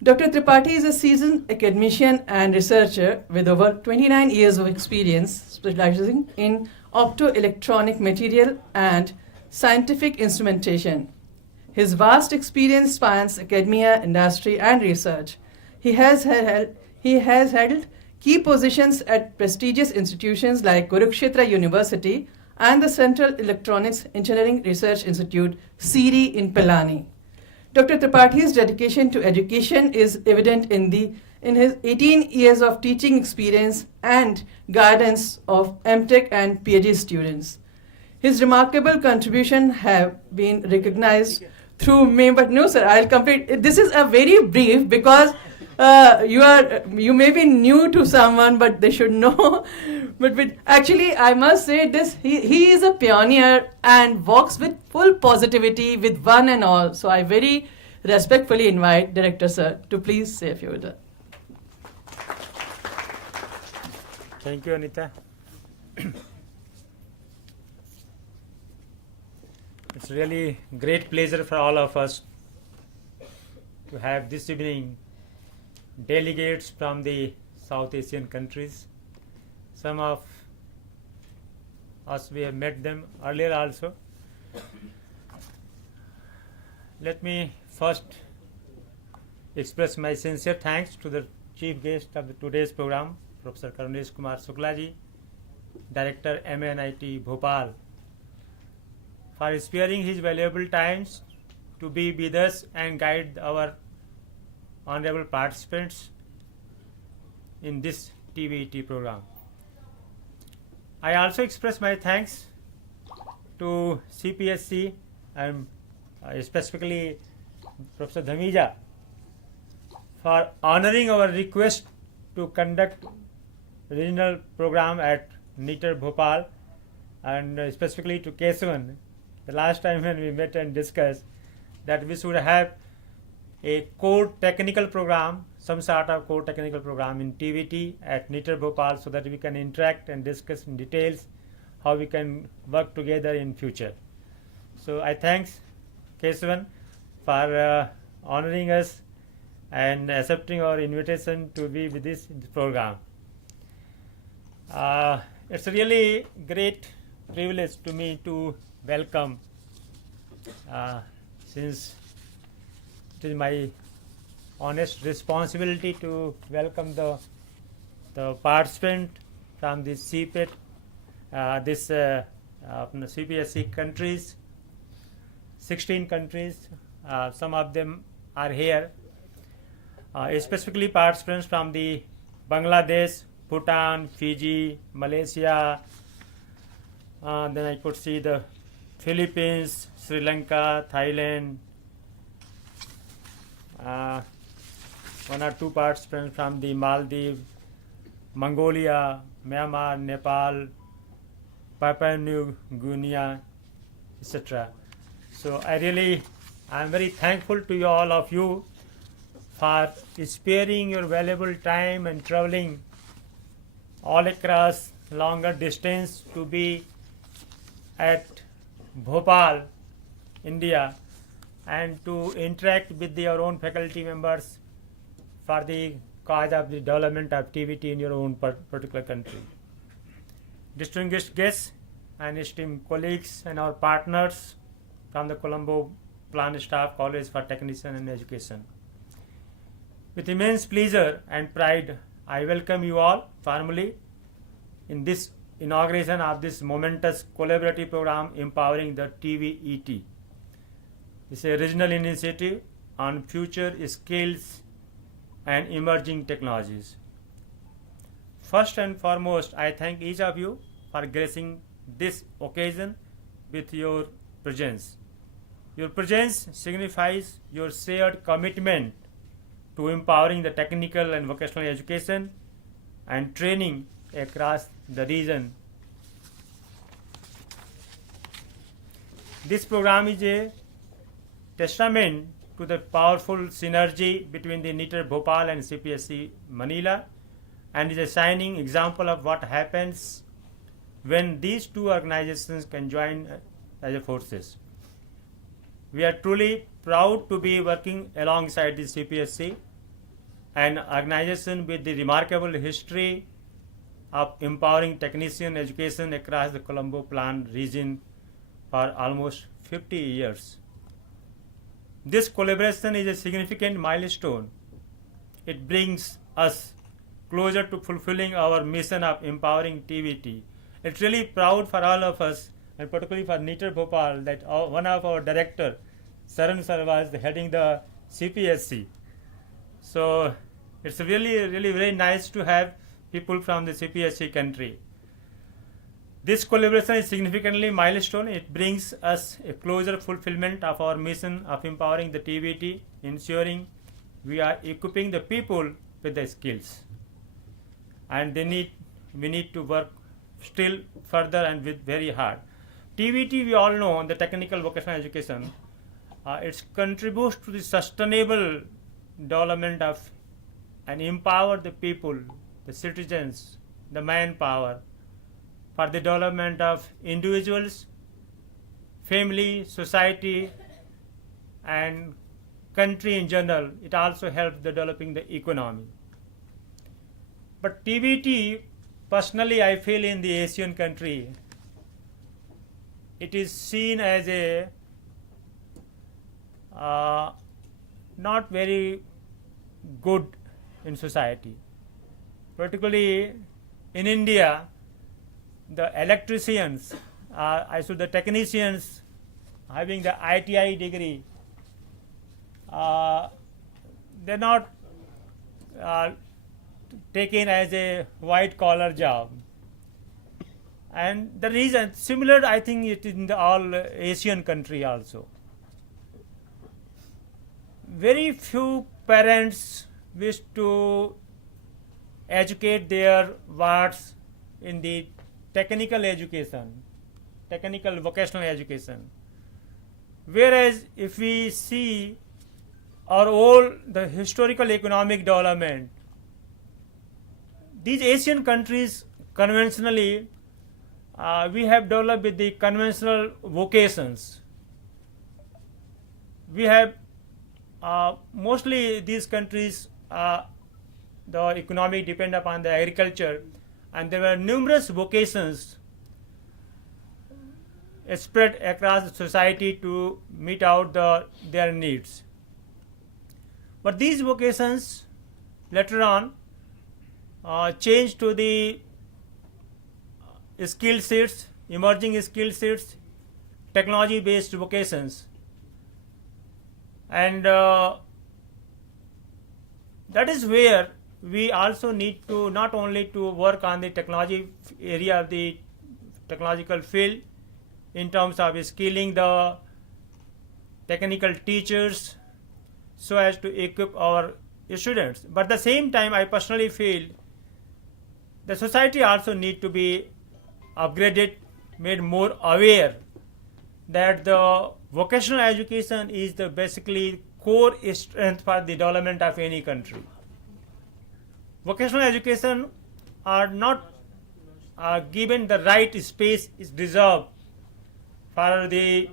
Dr. Tripathi is a seasoned academician and researcher with over 29 years of experience specializing in optoelectronic material and scientific instrumentation. His vast experience spans academia, industry, and research. He has held key positions at prestigious institutions like Kurukshetra University and the Central Electronics Engineering Research Institute, CERI, in Pilani. Dr. Tripathi's dedication to education is evident in his 18 years of teaching experience and guidance of MTech and PhD students. His remarkable contribution have been recognized through me, but no, sir, I'll complete. This is a very brief because you may be new to someone, but they should know. But actually, I must say this: he is a pioneer and walks with full positivity with one and all. So I very respectfully invite Director Sir to please say a few words. Thank you, Anita. It's really great pleasure for all of us to have this evening delegates from the South Asian countries. Some of us, we have met them earlier also. Let me first express my sincere thanks to the chief guest of today's program, Professor Karunesh Kumar Suklaji, Director MNIT Bhopal, for sparing his valuable times to be with us and guide our honorable participants in this TVET program. I also express my thanks to CPSC and specifically Professor Dhamija for honoring our request to conduct regional program at NITTTR Bhopal, and specifically to Kesavan. The last time when we met and discussed that we should have a core technical program, some sort of core technical program in TVT at NITTTR Bhopal, so that we can interact and discuss in details how we can work together in future. So I thanks Kesavan for honoring us and accepting our invitation to be with this program. It's a really great privilege to me to welcome, since it is my honest responsibility to welcome the participant from the CPET, CPSC countries, 16 countries. Some of them are here, specifically participants from the Bangladesh, Bhutan, Fiji, Malaysia, then I could see the Philippines, Sri Lanka, Thailand, one or two participants from the Maldives, Mongolia, Myanmar, Nepal, Papua New Guinea, etc. So I am very thankful to you, all of you, for sparing your valuable time and traveling all across longer distance to be at Bhopal, India, and to interact with your own faculty members for the cause of the development of TVT in your own particular country. Distinguished guests and esteemed colleagues and our partners from the Colombo Plant Staff College for Technician and Education. With immense pleasure and pride, I welcome you all formally in this inauguration of this momentous collaborative program empowering the TVET. It's a regional initiative on future skills and emerging technologies. First and foremost, I thank each of you for gracing this occasion with your presence. Your presence signifies your shared commitment to empowering the technical and vocational education and training across the region. This program is a testament to the powerful synergy between the NITTTR Bhopal and CPSC Manila, and is a shining example of what happens when these two organizations can join as a forces. We are truly proud to be working alongside the CPSC, an organization with the remarkable history of empowering technician education across the Colombo Plan region for almost 50 years. This collaboration is a significant milestone. It brings us closer to fulfilling our mission of empowering TVT. It's really proud for all of us, and particularly for NITTTR Bhopal, that one of our director, Saran sir, was heading the CPSC. So it's really very nice to have people from the CPSC country. This collaboration is significantly milestone. It brings us a closer fulfillment of our mission of empowering the TVT, ensuring we are equipping the people with the skills. And we need to work still further and with very hard. TVT, we all know, the technical vocational education, it contributes to the sustainable development of and empower the people, the citizens, the manpower for the development of individuals, family, society, and country in general. It also helps the developing the economy. But TVET, personally, I feel in the Asian country, it is seen as a not very good in society. Particularly in India, the electricians, the technicians having the ITI degree, they're not taken as a white collar job. And the reason, similar I think it is in the all Asian country also. Very few parents wish to educate their wards in the technical education, technical vocational education. Whereas if we see our all the historical economic development, these Asian countries conventionally we have developed with the conventional vocations. We have mostly these countries the economy depend upon the agriculture, and there were numerous vocations spread across the society to meet out their needs. But these vocations later on changed to the skill sets, emerging skill sets, technology based vocations, and that is where we also need to not only to work on the technology area of the technological field in terms of skilling the technical teachers so as to equip our students, but at the same time I personally feel the society also need to be upgraded, made more aware that the vocational education is the basically core strength for the development of any country. Vocational education are not given the right space is deserved for the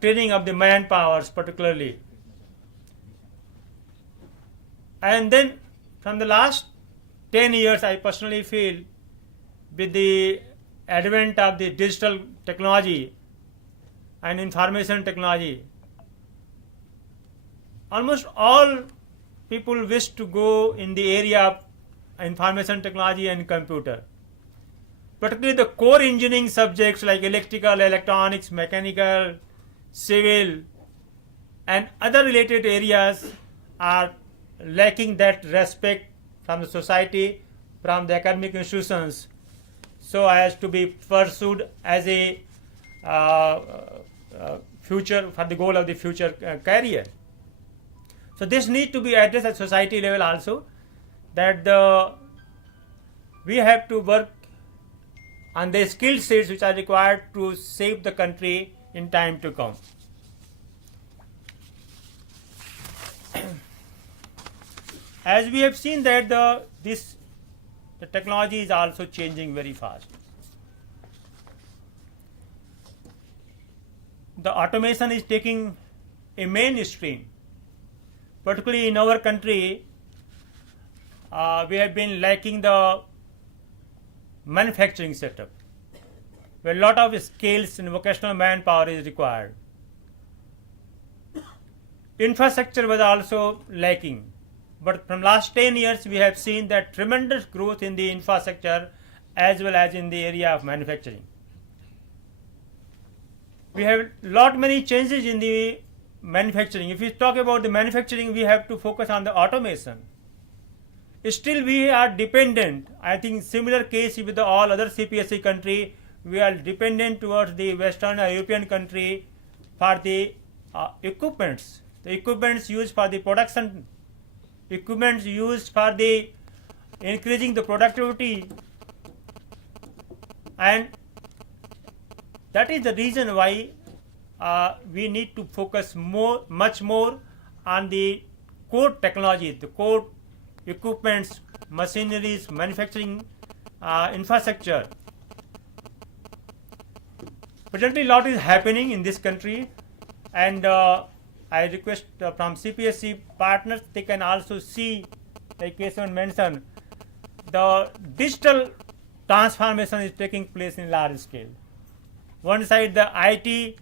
training of the manpowers particularly. And then from the last 10 years I personally feel with the advent of the digital technology and information technology, almost all people wish to go in the area of information technology and computer. Particularly the core engineering subjects like electrical, electronics, mechanical, civil, and other related areas are lacking that respect from the society, from the academic institutions, so as to be pursued as a future for the goal of the future career. So this need to be addressed at society level also, that we have to work on the skill sets which are required to save the country in time to come. As we have seen that the technology is also changing very fast. The automation is taking a mainstream. Particularly in our country, we have been lacking the manufacturing setup, where a lot of skills and vocational manpower is required. Infrastructure was also lacking. But from last 10 years, we have seen that tremendous growth in the infrastructure as well as in the area of manufacturing. We have many changes in the manufacturing. If we talk about the manufacturing, we have to focus on the automation. Still, we are dependent. I think similar case with all other CPSE country, we are dependent towards the Western or European country for the equipments. The equipments used for the production, equipments used for the increasing the productivity, and that is the reason why we need to focus much more on the core technology, the core equipments, machineries, manufacturing infrastructure. Presently, a lot is happening in this country, and I request from CPSC partners, they can also see, like Kesavan mentioned, the digital transformation is taking place in large scale. One side, the IT,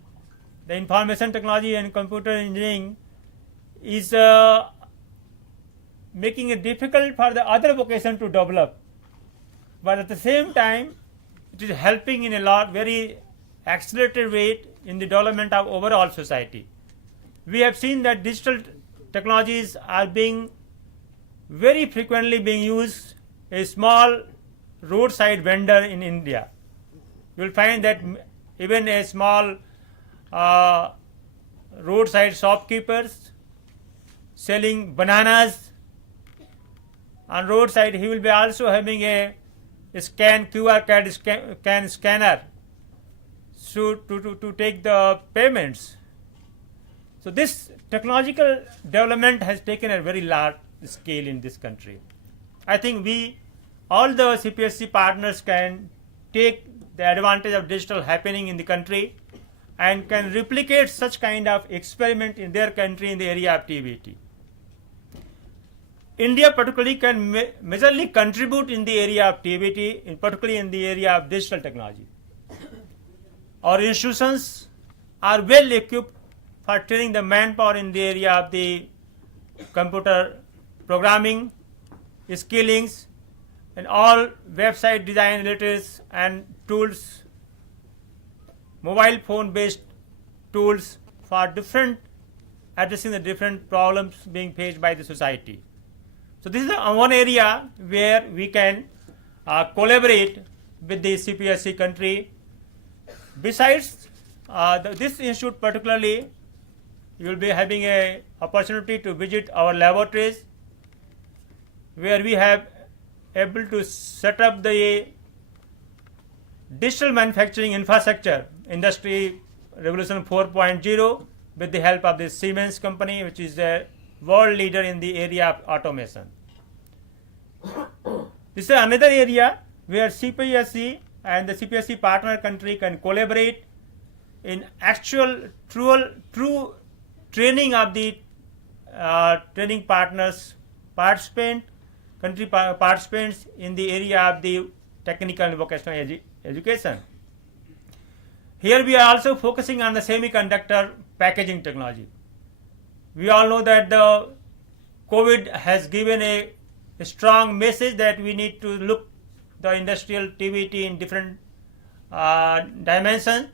the information technology and computer engineering is making it difficult for the other vocation to develop, but at the same time, it is helping in a very accelerated rate in the development of overall society. We have seen that digital technologies are being very frequently being used. A small roadside vendor in India, you will find that even a small roadside shopkeepers selling bananas on roadside, he will be also having a QR code scanner to take the payments. So this technological development has taken a very large scale in this country. I think all the CPSC partners can take the advantage of digital happening in the country and can replicate such kind of experiment in their country in the area of TVET. India particularly can majorly contribute in the area of TVET, particularly in the area of digital technology. Our institutions are well equipped for training the manpower in the area of the computer programming, skillings, and all website design related and tools, mobile phone based tools for addressing the different problems being faced by the society. So this is one area where we can collaborate with the CPSC country. Besides this institute particularly, you will be having an opportunity to visit our laboratories, where we have able to set up the digital manufacturing infrastructure, Industry Revolution 4.0, with the help of the Siemens company, which is a world leader in the area of automation. This is another area where CPSC and the CPSC partner country can collaborate in actual true training of the training partners, country participants in the area of the technical and vocational education. Here we are also focusing on the semiconductor packaging technology. We all know that the COVID has given a strong message that we need to look the industrial TVET in different dimensions,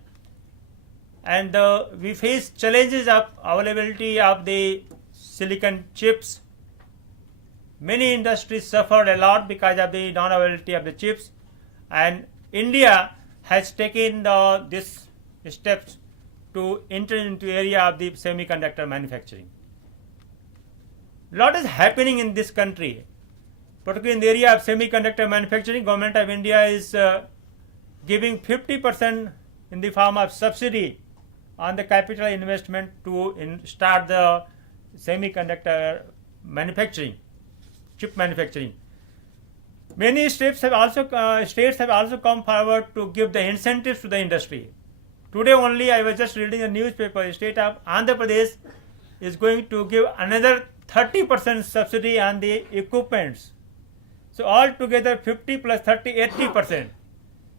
and we face challenges of availability of the silicon chips. Many industries suffered a lot because of the non-availability of the chips, and India has taken these steps to enter into area of the semiconductor manufacturing. Lot is happening in this country, particularly in the area of semiconductor manufacturing. Government of India is giving 50% in the form of subsidy on the capital investment to start the semiconductor manufacturing, chip manufacturing. Many states have also come forward to give the incentives to the industry. Today only I was just reading a newspaper. The state of Andhra Pradesh is going to give another 30% subsidy on the equipments. So altogether 50 plus 30, 80%.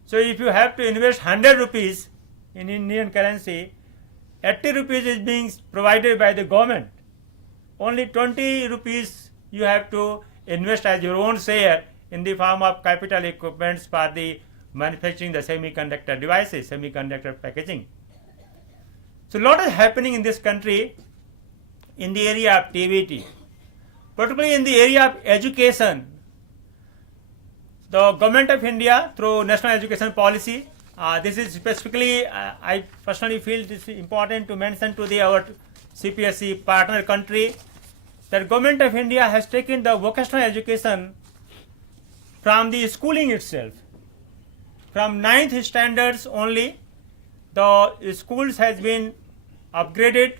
So if you have to invest 100 rupees in Indian currency, 80 rupees is being provided by the government. Only 20 rupees you have to invest as your own share in the form of capital equipments for the manufacturing the semiconductor devices, semiconductor packaging. So a lot is happening in this country in the area of TVET, particularly in the area of education. The Government of India through National Education Policy, this is specifically, I personally feel this is important to mention to our CPSC partner country, that Government of India has taken the vocational education from the schooling itself. From 9th standards only, the schools has been upgraded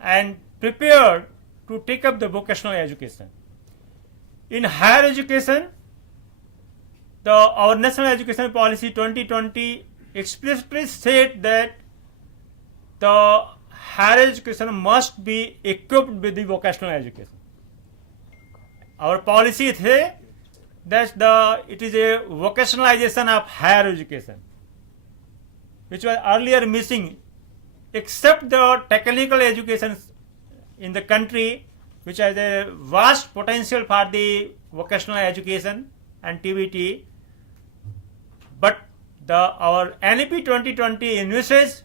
and prepared to take up the vocational education. In higher education, our National Education Policy 2020 explicitly said that the higher education must be equipped with the vocational education. Our policy says that it is a vocationalization of higher education, which was earlier missing, except the technical education in the country, which has a vast potential for the vocational education and TVET. But our NEP 2020 envisages,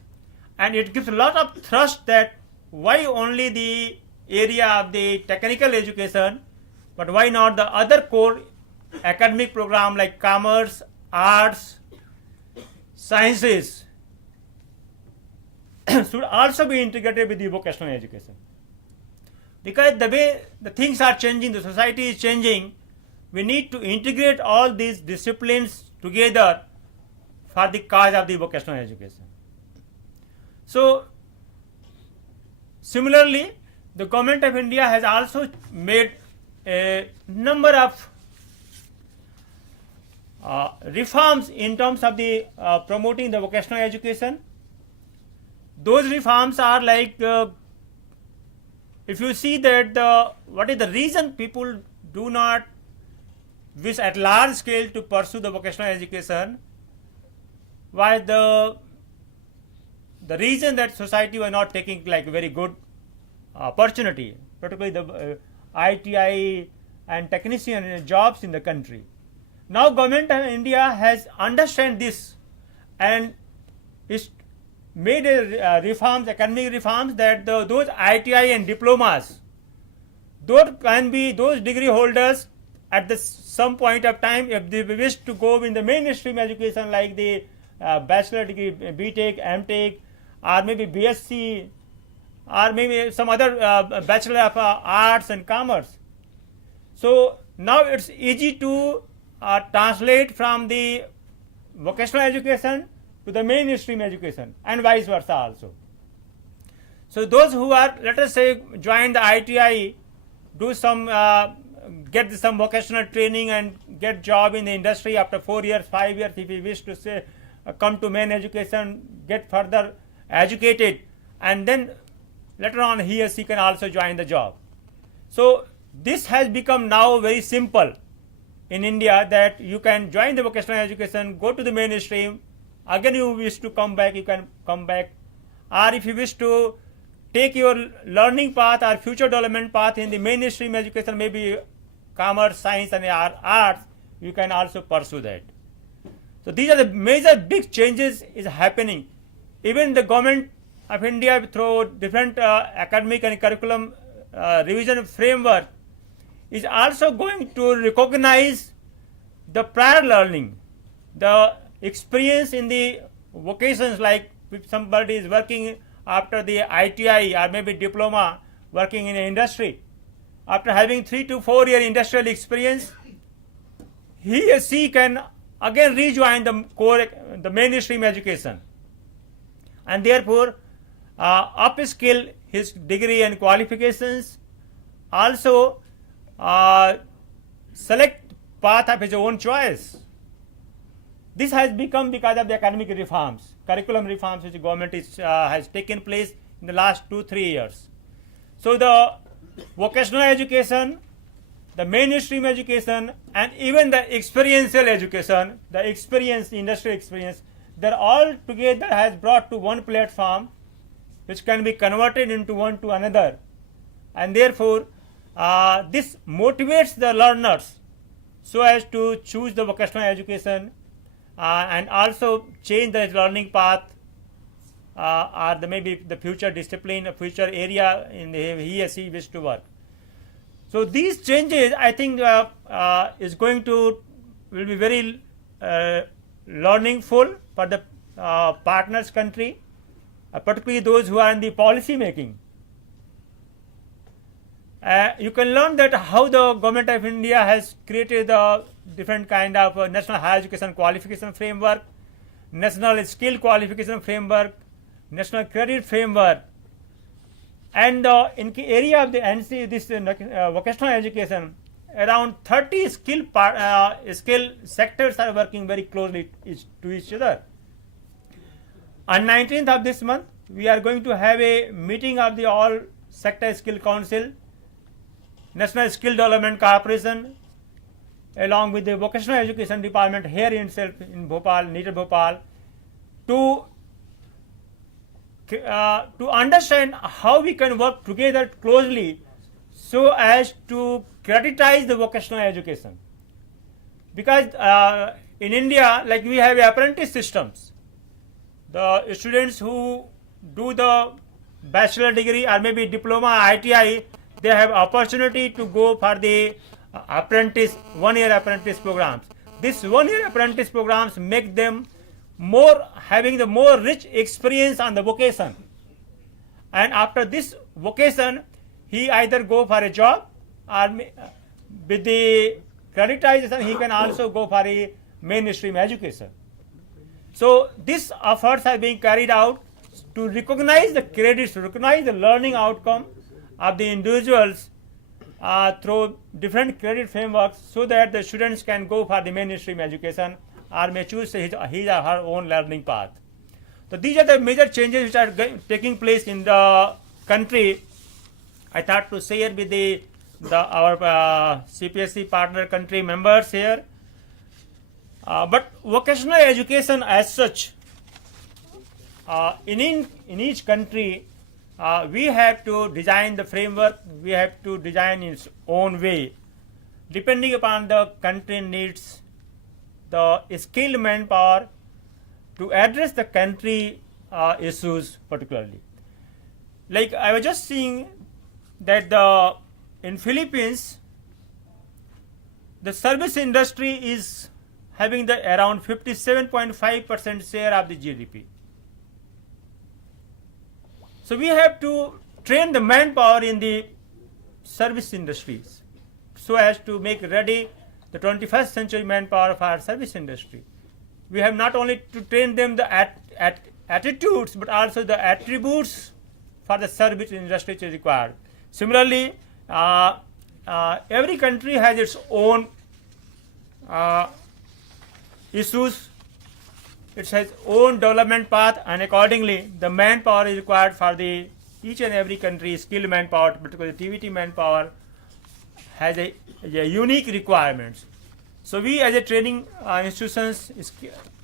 and it gives a lot of thrust that why only the area of the technical education, but why not the other core academic program like commerce, arts, sciences should also be integrated with the vocational education. Because the way the things are changing, the society is changing, we need to integrate all these disciplines together for the cause of the vocational education. So, similarly, the Government of India has also made a number of reforms in terms of the promoting the vocational education. Those reforms are like, if you see that what is the reason people do not wish at large scale to pursue the vocational education, why the reason that society was not taking like very good opportunity, particularly the ITI and technician jobs in the country. Now Government of India has understand this and is made reforms, academic reforms, that those ITI and diplomas, those can be those degree holders at some point of time, if they wish to go in the mainstream education like the bachelor degree, BTech, MTech, or maybe BSc, or maybe some other Bachelor of Arts and Commerce. So now it's easy to translate from the vocational education to the mainstream education, and vice versa also. So those who are, let us say, join the ITI, do some get some vocational training and get job in the industry after 4 years, 5 years, if he wish to say come to main education, get further educated, and then later on he or she can also join the job. So this has become now very simple in India, that you can join the vocational education, go to the mainstream, again you wish to come back, you can come back, or if you wish to take your learning path or future development path in the mainstream education, maybe commerce, science and arts, you can also pursue that. So these are the major big changes is happening. Even the Government of India, through different academic and curriculum revision framework, is also going to recognize the prior learning, the experience in the vocations, like if somebody is working after the ITI or maybe diploma, working in an industry, after having 3 to 4 year industrial experience, he or she can again rejoin the mainstream education, and therefore upskill his degree and qualifications, also select path of his own choice. This has become because of the academic reforms, curriculum reforms which the government has taken place in the last 2-3 years. So the vocational education, the mainstream education, and even the experiential education, the experience, industry experience, they're all together has brought to one platform which can be converted into one to another, and therefore this motivates the learners so as to choose the vocational education and also change the learning path or maybe the future discipline, future area in he or she wish to work. So these changes, I think, is going to will be very learningful for the partners country, particularly those who are in the policy making. You can learn that how the Government of India has created the different kind of national higher education qualification framework, national skill qualification framework, national credit framework, and in the area of the NC, this vocational education, around 30 skill sectors are working very closely to each other. On 19th of this month, we are going to have a meeting of the All Sector Skill Council, National Skill Development Corporation, along with the Vocational Education Department here itself in Bhopal, NITTTR Bhopal, to understand how we can work together closely so as to creditize the vocational education. Because in India, like we have apprentice systems, the students who do the bachelor degree or maybe diploma, ITI, they have opportunity to go for the apprentice, 1 year apprentice programs. This 1 year apprentice programs make them having the more rich experience on the vocation. And after this vocation, he either go for a job or with the creditization, he can also go for a mainstream education. So these efforts are being carried out to recognize the credits, to recognize the learning outcome of the individuals through different credit frameworks, so that the students can go for the mainstream education or may choose his or her own learning path. So these are the major changes which are taking place in the country. I thought to share with our CPSC partner country members here. But vocational education as such, in each country, we have to design the framework, we have to design in its own way, depending upon the country needs, the skilled manpower to address the country issues particularly. Like I was just seeing that in Philippines, the service industry is having the around 57.5% share of the GDP. So we have to train the manpower in the service industries so as to make ready the 21st century manpower for our service industry. We have not only to train them the attitudes but also the attributes for the service industry which is required. Similarly, every country has its own issues, it has own development path, and accordingly the manpower is required for the each and every country. Skilled manpower, particularly TVET manpower, has a unique requirements. So we as a training institutions,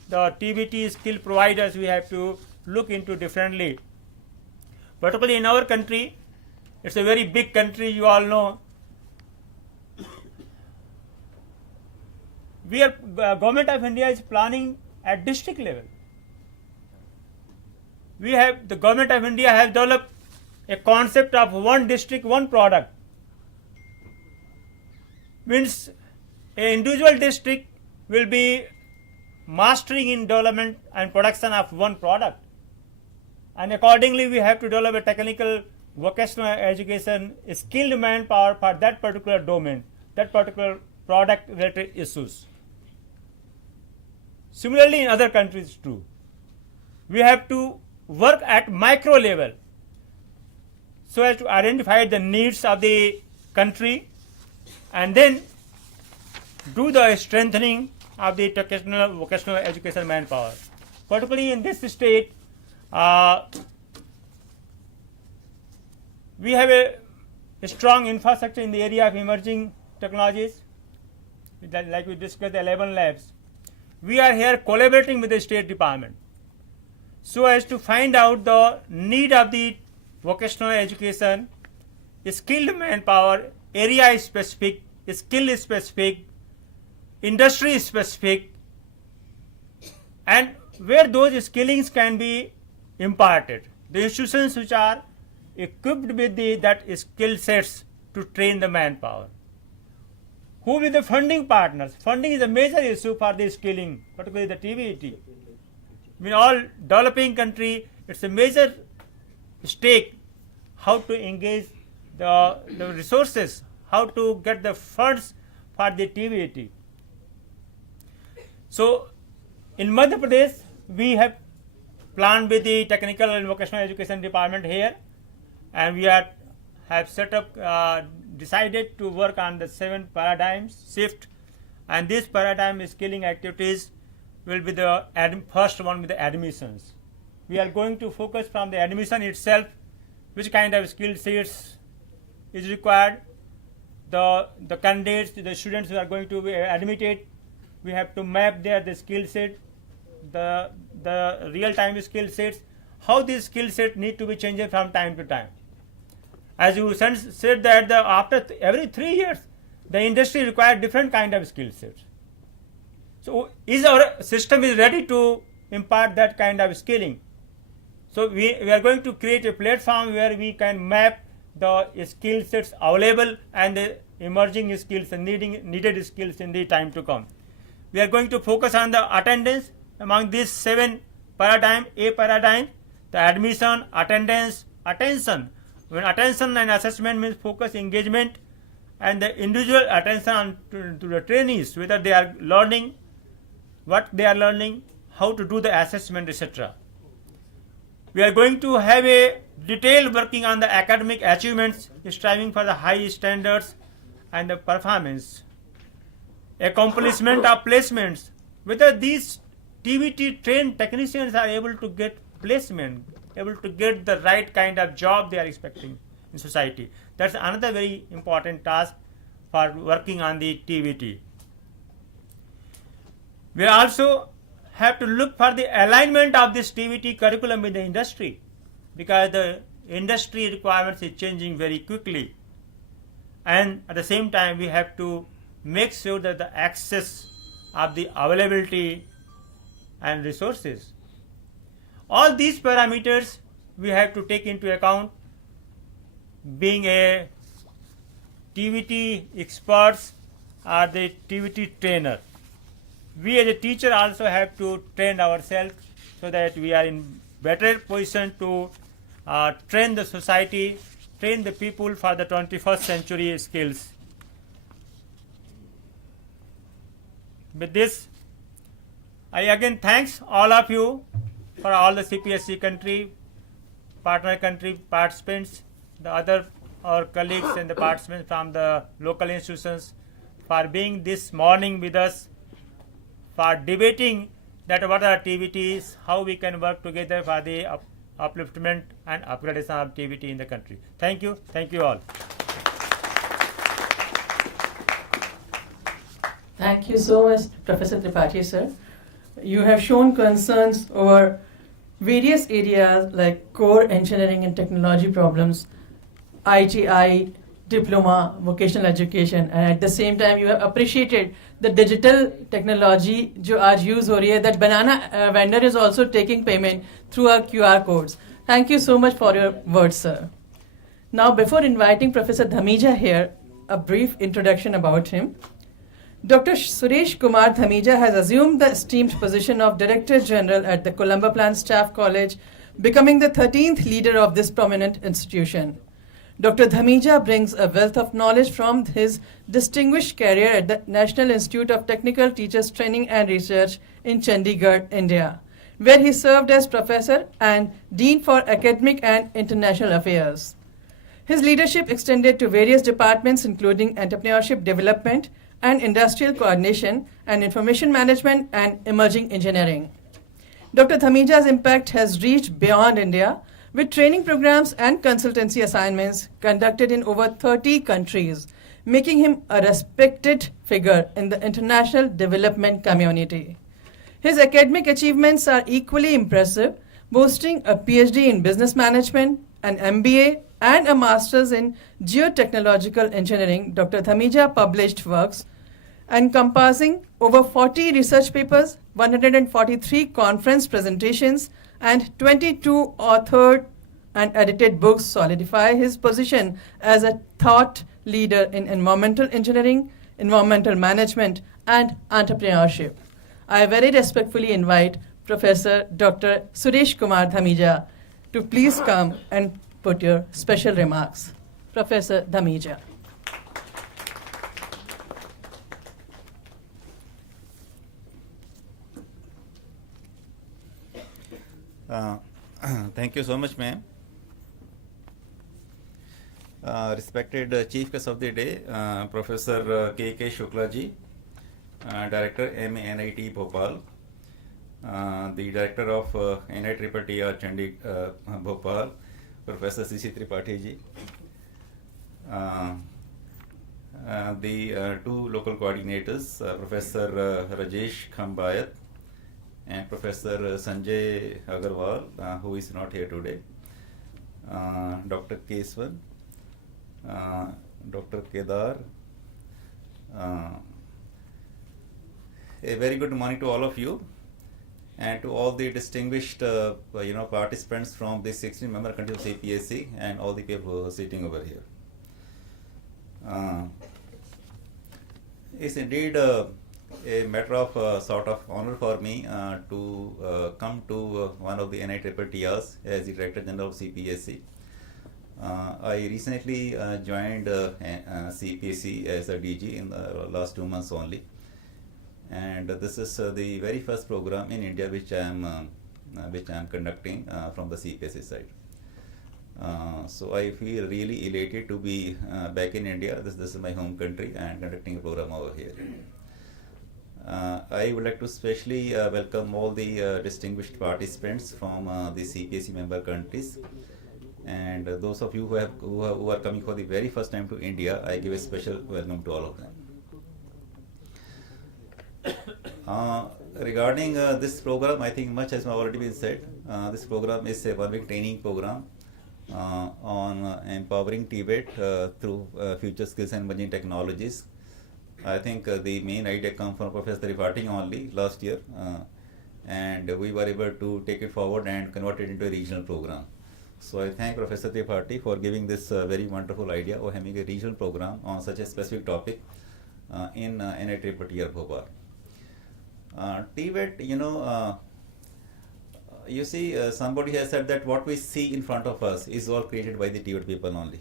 the TVET skill providers, we have to look into differently. Particularly in our country, it's a very big country, you all know. Government of India is planning at district level. The Government of India has developed a concept of one district, one product. Means an individual district will be mastering in development and production of one product. And accordingly, we have to develop a technical vocational education, skilled manpower for that particular domain, that particular product related issues. Similarly, in other countries too, we have to work at micro level so as to identify the needs of the country and then do the strengthening of the vocational education manpower. Particularly in this state, we have a strong infrastructure in the area of emerging technologies, like we discussed, 11 labs. We are here collaborating with the State Department so as to find out the need of the vocational education, skilled manpower, area specific, skill specific, industry specific, and where those skillings can be imparted. The institutions which are equipped with that skill sets to train the manpower. Who will be the funding partners? Funding is a major issue for the skilling, particularly the TVET. In all developing country, it's a major stake how to engage the resources, how to get the funds for the TVET. So in Madhya Pradesh, we have planned with the Technical and Vocational Education Department here, and we have set up decided to work on the 7 paradigms shift, and this paradigm skilling activities will be the first one with the admissions. We are going to focus from the admission itself, which kind of skill sets is required. The candidates, the students who are going to be admitted, we have to map the skill set, the real-time skill sets, how these skill sets need to be changed from time to time. As you said that after every 3 years, the industry requires different kind of skill sets. So is our system is ready to impart that kind of skilling? So we are going to create a platform where we can map the skill sets available and the emerging skills and needed skills in the time to come. We are going to focus on the attendance among these 7 paradigm. A paradigm, the admission, attendance, attention. When attention and assessment means focus, engagement, and the individual attention to the trainees, whether they are learning, what they are learning, how to do the assessment, etc. We are going to have a detailed working on the academic achievements, striving for the high standards and the performance. Accomplishment of placements, whether these TVET trained technicians are able to get placement, able to get the right kind of job they are expecting in society. That's another very important task for working on the TVET. We also have to look for the alignment of this TVET curriculum with the industry, because the industry requirements is changing very quickly, and at the same time we have to make sure that the access of the availability and resources. All these parameters we have to take into account. Being a TVET experts or the TVET trainer, we as a teacher also have to train ourselves so that we are in better position to train the society, train the people for the 21st century skills. With this, I again thanks all of you for all the CPSC country, partner country participants, the other our colleagues and the participants from the local institutions for being this morning with us, for debating that what are TVETs, how we can work together for the upliftment and upgradation of TVET in the country. Thank you all. Thank you so much, Professor Tripathi, sir. You have shown concerns over various areas like core engineering and technology problems, ITI, diploma, vocational education, and at the same time you have appreciated the digital technology जो आज use हो रही है, that banana vendor is also taking payment through our QR codes. Thank you so much for your words, sir. Now, before inviting Professor Dhamija here, a brief introduction about him. Dr. Suresh Kumar Dhamija has assumed the esteemed position of Director General at the Colombo Plan Staff College, becoming the 13th leader of this prominent institution. Dr. Dhamija brings a wealth of knowledge from his distinguished career at the National Institute of Technical Teachers Training and Research in Chandigarh, India, where he served as professor and dean for academic and international affairs. His leadership extended to various departments including entrepreneurship development and industrial coordination and information management and emerging engineering. Dr. Dhamija's impact has reached beyond India, with training programs and consultancy assignments conducted in over 30 countries, making him a respected figure in the international development community. His academic achievements are equally impressive, boasting a PhD in business management, an MBA, and a master's in geotechnological engineering. Dr. Dhamija published works encompassing over 40 research papers, 143 conference presentations, and 22 authored and edited books solidify his position as a thought leader in environmental engineering, environmental management, and entrepreneurship. I very respectfully invite Professor Dr. Suresh Kumar Dhamija to please come and put your special remarks. Professor Dhamija. Thank you so much, ma'am. Respected Chief Guest of the Day, Professor K.K. Shukla ji, Director NITTTR Bhopal, the Director of NITTTR Chandigarh Bhopal, Professor C.C. Tripathi ji, the two local coordinators, Professor Rajesh Khambayat and Professor Sanjay Agarwal, who is not here today, Dr. Keswan, Dr. Kedar. A very good morning to all of you and to all the distinguished participants from the 16-member country of CPSC and all the people who are sitting over here. It's indeed a matter of sort of honor for me to come to one of the NITTTRs as the Director General of CPSC. I recently joined CPSC as a DG in the last 2 months only, and this is the very first program in India which I am conducting from the CPSC side. So I feel really elated to be back in India. This is my home country and conducting a program over here. I would like to especially welcome all the distinguished participants from the CPSC member countries. And those of you who are coming for the very first time to India, I give a special welcome to all of them. Regarding this program, I think much has already been said. This program is a 1-week training program on empowering TVET through future skills and emerging technologies. I think the main idea comes from Professor Tripathi only last year, and we were able to take it forward and convert it into a regional program. So I thank Professor Tripathi for giving this very wonderful idea of having a regional program on such a specific topic in NITTTR Bhopal. TVET, you see, somebody has said that what we see in front of us is all created by the TVET people only.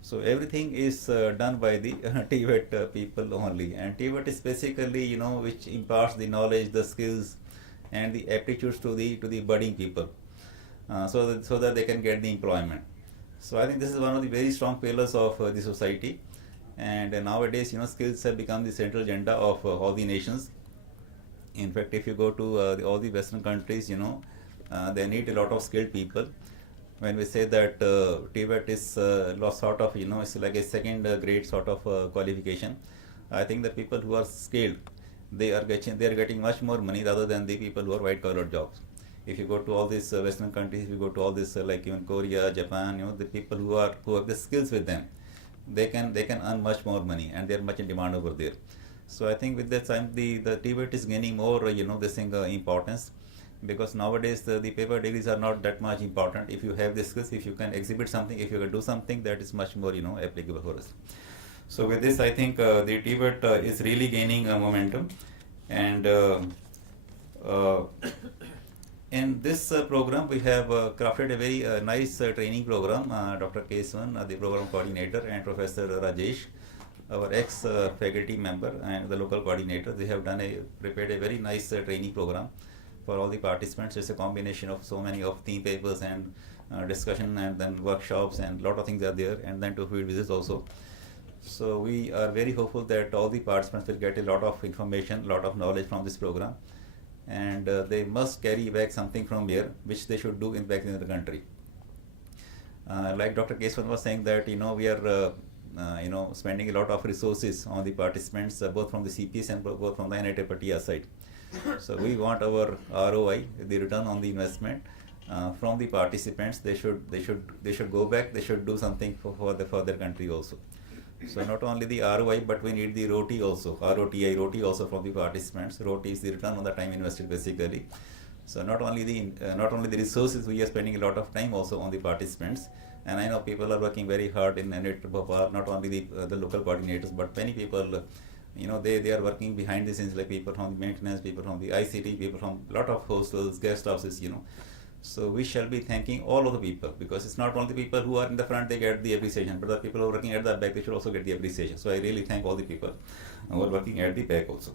So everything is done by the TVET people only, and TVET is basically, which imparts the knowledge, the skills, and the aptitudes to the budding people. So that they can get the employment. So I think this is one of the very strong pillars of the society, and nowadays skills have become the central agenda of all the nations. In fact, if you go to all the Western countries, they need a lot of skilled people. When we say that TVET is sort of it's like a second grade sort of qualification, I think the people who are skilled, they are getting much more money rather than the people who are white collar jobs. If you go to all these Western countries, if you go to all this like even Korea, Japan, the people who have the skills with them, they can earn much more money, and they are much in demand over there. So I think with that time the TVET is gaining more this thing importance, because nowadays the paper degrees are not that much important. If you have the skills, if you can exhibit something, if you can do something, that is much more applicable for us. So with this, I think the TVET is really gaining momentum, and in this program, we have crafted a very nice training program. Dr. Keswan, the program coordinator, and Professor Rajesh, our ex-faculty member, and the local coordinator, they have prepared a very nice training program for all the participants. It's a combination of so many of theme papers and discussion, and then workshops, and a lot of things are there, and then 2 field visits also. So we are very hopeful that all the participants will get a lot of information, a lot of knowledge from this program, and they must carry back something from here, which they should do back in the country. Like Dr. Keswan was saying that we are spending a lot of resources on the participants, both from the CPS and both from the NITTTR side. So we want our ROI, the return on the investment, from the participants. They should go back. They should do something for their country also. So not only the ROI, but we need the ROTI also, ROTI also from the participants. ROTI is the return on the time invested basically. So not only the resources, we are spending a lot of time also on the participants. And I know people are working very hard in NITTTR Bhopal, not only the local coordinators, but many people, they are working behind the scenes, like people from the maintenance, people from the ICT, people from a lot of hostels, guest houses, So we shall be thanking all of the people, because it's not only the people who are in the front, they get the appreciation, but the people who are working at the back, they should also get the appreciation. So I really thank all the people who are working at the back also.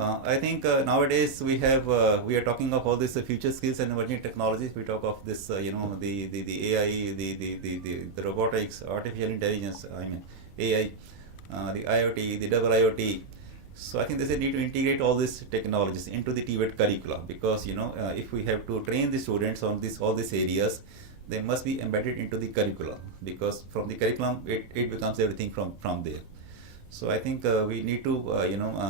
I think nowadays we are talking of all these future skills and emerging technologies. We talk of this, the AI, the robotics, artificial intelligence. I mean AI, the IoT, the double IoT. So I think there's a need to integrate all these technologies into the TVET curricula, because if we have to train the students on all these areas, they must be embedded into the curriculum, because from the curriculum it becomes everything from there. So I think we need to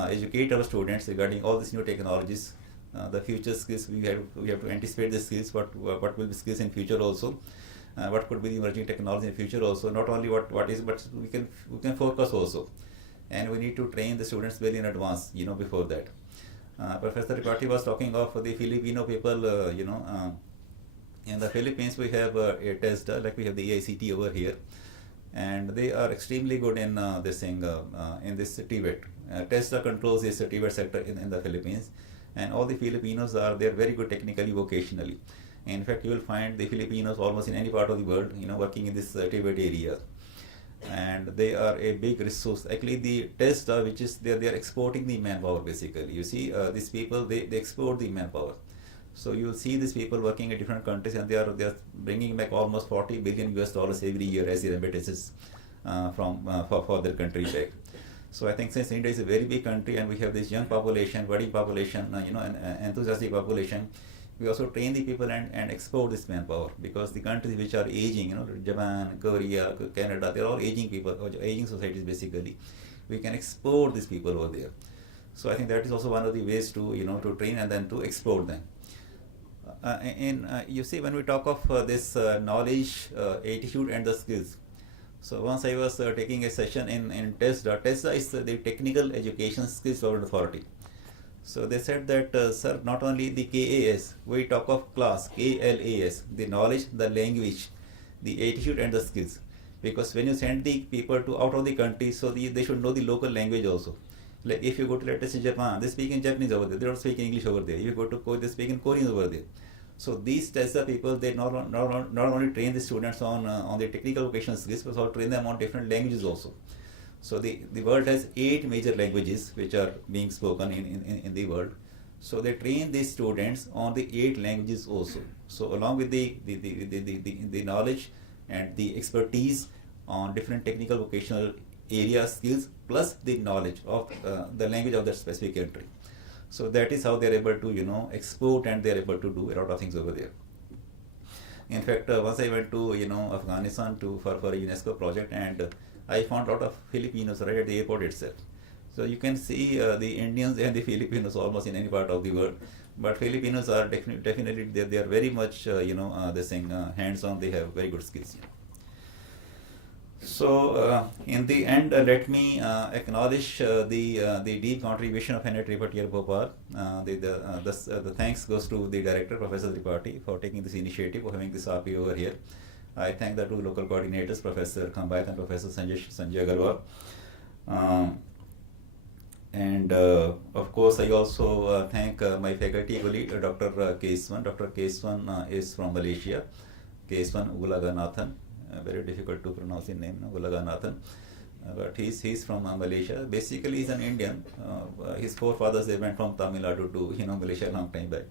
educate our students regarding all these new technologies, the future skills. We have to anticipate the skills. What will be skills in future also? What could be the emerging technology in future also? Not only what is, but we can focus also, and we need to train the students well in advance. Before that, Professor Tripathi was talking of the Filipino people. In the Philippines we have a test like we have the AICT over here. And they are extremely good in this thing, in this TVET. TESDA controls this TVET sector in the Philippines, and all the Filipinos they are very good technically, vocationally. In fact, you will find the Filipinos almost in any part of the world, working in this TVET area, and they are a big resource. Actually, the TESDA, which is they are exporting the manpower basically. You see, these people they export the manpower. So you will see these people working in different countries, and they are bringing back almost $40 billion every year as the remittances for their country back. So I think since India is a very big country and we have this young population, budding population, an enthusiastic population, we also train the people and export this manpower, because the countries which are aging, Japan, Korea, Canada, they are all aging people, aging societies basically. We can export these people over there. So I think that is also one of the ways to to train and then to export them. You see, when we talk of this knowledge, attitude and the skills. So once I was taking a session in TESDA. TESDA is the Technical Education Skills Development Authority. So they said that, sir, not only the KAS, we talk of class, KLAS, the knowledge, the language, the attitude and the skills. Because when you send the people out of the country, so they should know the local language also. Like if you go to, let us say, Japan, they speak in Japanese over there, they don't speak English over there. If you go to Korea, they speak in Korean over there. So these TESDA people, they not only train the students on the technical vocational skills, but also train them on different languages also. So the world has 8 major languages which are being spoken in the world. So they train these students on the 8 languages also. So along with the knowledge and the expertise on different technical vocational area skills, plus the knowledge of the language of that specific country. So that is how they are able to export, and they are able to do a lot of things over there. In fact, once I went to Afghanistan for a UNESCO project, and I found a lot of Filipinos right at the airport itself. So you can see the Indians and the Filipinos almost in any part of the world, but Filipinos are definitely they are very much hands-on. They have very good skills. So in the end, let me acknowledge the deep contribution of NITTTR here, Bhopal. The thanks goes to the director, Professor Tripathi, for taking this initiative of having this RP over here. I thank the 2 local coordinators, Professor Khambayat and Professor Sanjay Agarwal. And of course, I also thank my faculty colleague, Dr. Keswan. Dr. Keswan is from Malaysia. Keswan Ugulaganathan. Very difficult to pronounce his name, Ugulaganathan. But he's from Malaysia. Basically, he's an Indian. His forefathers, they went from Tamil Nadu to Malaysia a long time back.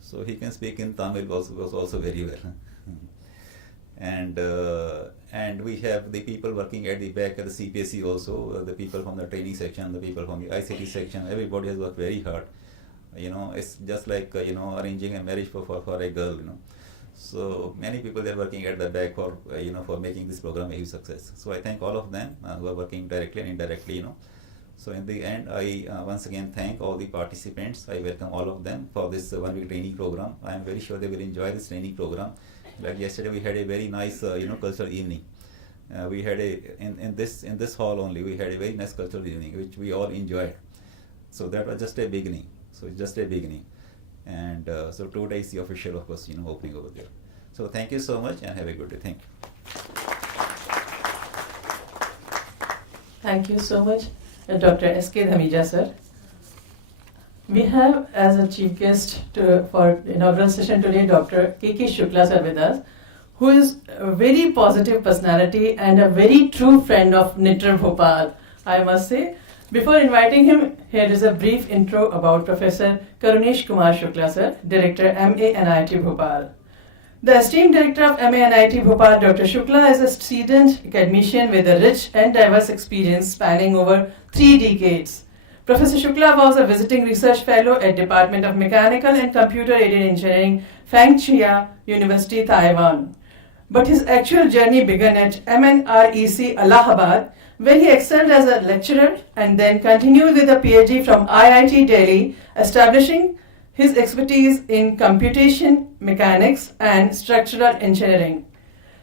So he can speak in Tamil also very well. And we have the people working at the back at the CPSC also, the people from the training section, the people from the ICT section. Everybody has worked very hard. It's just like arranging a marriage for a girl. So many people are working at the back for making this program a huge success. So I thank all of them who are working directly and indirectly. So in the end, I once again thank all the participants. I welcome all of them for this 1-week training program. I am very sure they will enjoy this training program. Like yesterday, we had a very nice cultural evening. We had in this hall only. We had a very nice cultural evening, which we all enjoyed. So that was just a beginning. So it's just a beginning. And so today is the official, of course, opening over there. So thank you so much and have a good day. Thank you. Thank you so much, Dr. S.K. Dhamija, sir. We have as a chief guest for inaugural session today, Dr. K.K. Shukla sir with us, who is a very positive personality and a very true friend of NITTTR Bhopal, I must say. Before inviting him, here is a brief intro about Professor Karunesh Kumar Shukla sir, Director MA NIT Bhopal. The esteemed Director of MA NIT Bhopal, Dr. Shukla, is a seasoned academician with a rich and diverse experience spanning over 3 decades. Professor Shukla was a visiting research fellow at Department of Mechanical and Computer Aided Engineering, Fangchia University, Taiwan. But his actual journey began at MNREC Allahabad, where he excelled as a lecturer and then continued with a PhD from IIT Delhi, establishing his expertise in computation, mechanics, and structural engineering.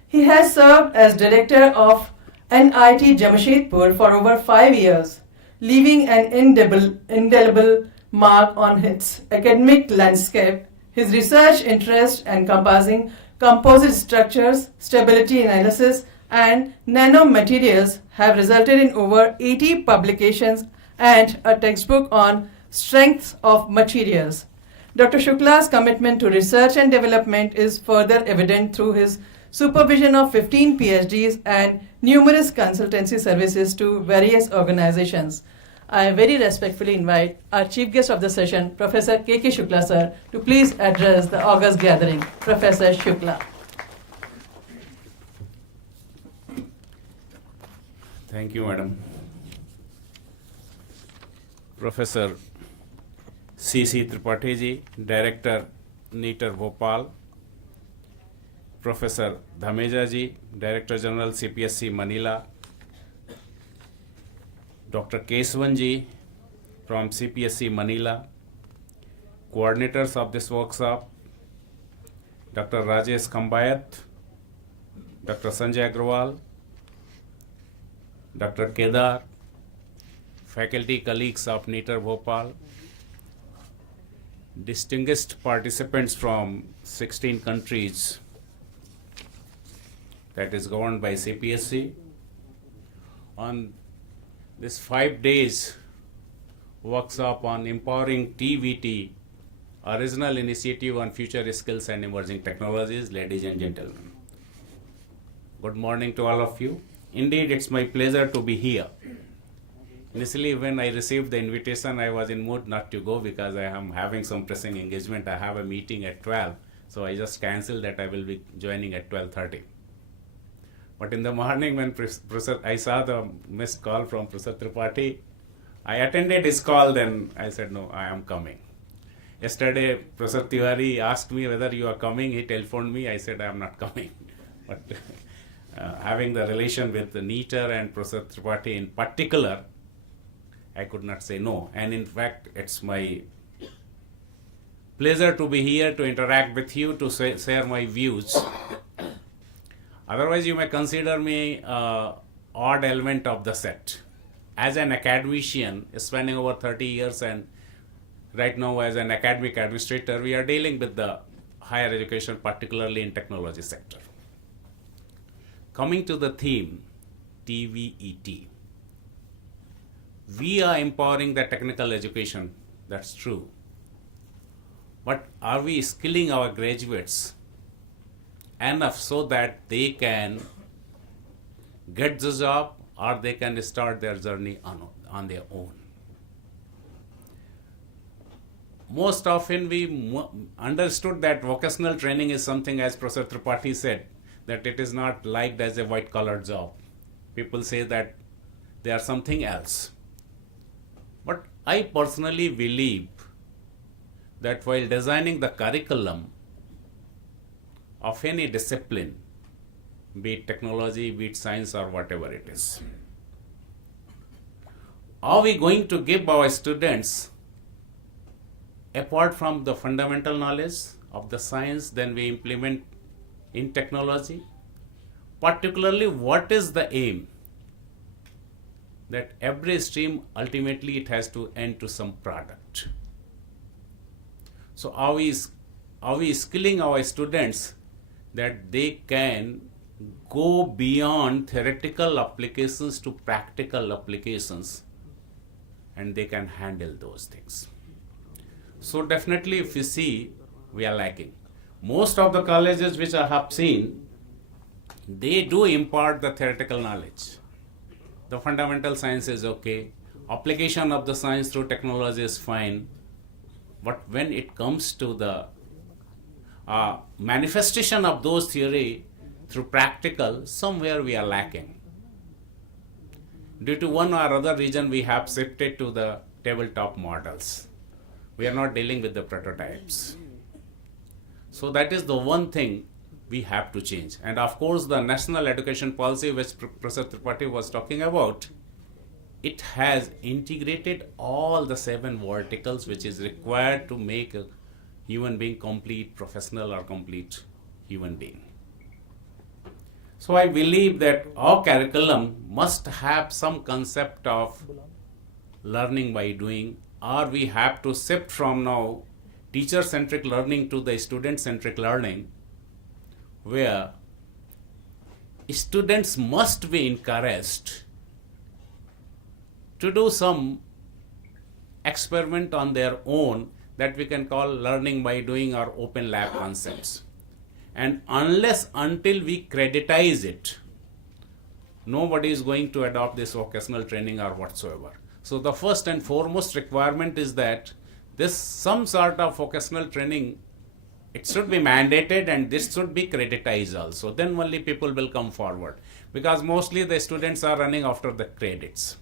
He has served as director of NIT Jamshedpur for over 5 years, leaving an indelible mark on its academic landscape. His research interests encompassing composite structures, stability analysis, and nanomaterials have resulted in over 80 publications and a textbook on strengths of materials. Dr. Shukla's commitment to research and development is further evident through his supervision of 15 PhDs and numerous consultancy services to various organizations. I very respectfully invite our chief guest of the session, Professor K.K. Shukla sir, to please address the August gathering. Professor Shukla. Thank you, Madam. Professor C.C. Tripathi ji, Director, NITTTR Bhopal. Professor Dhameja ji, Director General, CPSC Manila. Dr. Keswan ji from CPSC Manila. Coordinators of this workshop, Dr. Rajesh Kambayat, Dr. Sanjay Agrawal, Dr. Kedar, faculty colleagues of NITTTR Bhopal, distinguished participants from 16 countries that is governed by CPSC. On this 5 days workshop on empowering TVET, original initiative on future skills and emerging technologies, ladies and gentlemen. Good morning to all of you. Indeed, it's my pleasure to be here. Initially, when I received the invitation, I was in mood not to go because I am having some pressing engagement. I have a meeting at 12, so I just cancelled that I will be joining at 12:30. But in the morning when I saw the missed call from Professor Tripathi, I attended his call, then I said, no, I am coming. Yesterday, Professor Tiwari asked me whether you are coming. He telephoned me. I said, I am not coming. But having the relation with the NITTTR and Professor Tripathi in particular, I could not say no. And in fact, it's my pleasure to be here to interact with you, to share my views. Otherwise, you may consider me an odd element of the set. As an academician, spanning over 30 years and right now as an academic administrator, we are dealing with the higher education, particularly in technology sector. Coming to the theme, TVET. We are empowering the technical education, that's true. But are we skilling our graduates enough so that they can get the job or they can start their journey on their own? Most often we understood that vocational training is something, as Professor Tripathi said, that it is not liked as a white-collar job. People say that they are something else. But I personally believe that while designing the curriculum of any discipline, be it technology, be it science, or whatever it is, are we going to give our students, apart from the fundamental knowledge of the science, then we implement in technology? Particularly, what is the aim? That every stream, ultimately, it has to end to some product. So are we skilling our students that they can go beyond theoretical applications to practical applications and they can handle those things? So definitely, if you see, we are lacking. Most of the colleges which I have seen, they do impart the theoretical knowledge. The fundamental science is okay. application of the science through technology is fine, but when it comes to the manifestation of those theory through practical, somewhere we are lacking. Due to one or other reason, we have shifted to the tabletop models. We are not dealing with the prototypes. So that is the one thing we have to change. And of course, the national education policy, which Professor Tripathi was talking about, it has integrated all the 7 verticals which is required to make a human being complete professional or complete human being. So I believe that our curriculum must have some concept of learning by doing, or we have to shift from now teacher-centric learning to the student-centric learning, where students must be encouraged to do some experiment on their own that we can call learning by doing or open lab concepts. And until we creditize it, nobody is going to adopt this vocational training or whatsoever. So the first and foremost requirement is that some sort of vocational training, it should be mandated, and this should be creditized also. Then only people will come forward, because mostly the students are running after the credits.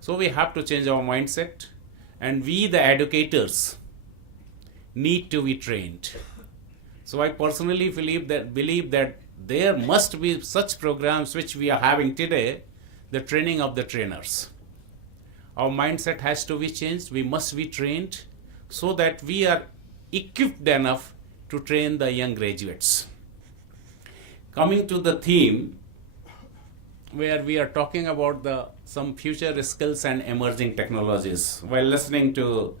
So we have to change our mindset, and we the educators need to be trained. So I personally believe that there must be such programs which we are having today, the training of the trainers. Our mindset has to be changed. We must be trained so that we are equipped enough to train the young graduates. Coming to the theme, where we are talking about some future skills and emerging technologies. While listening to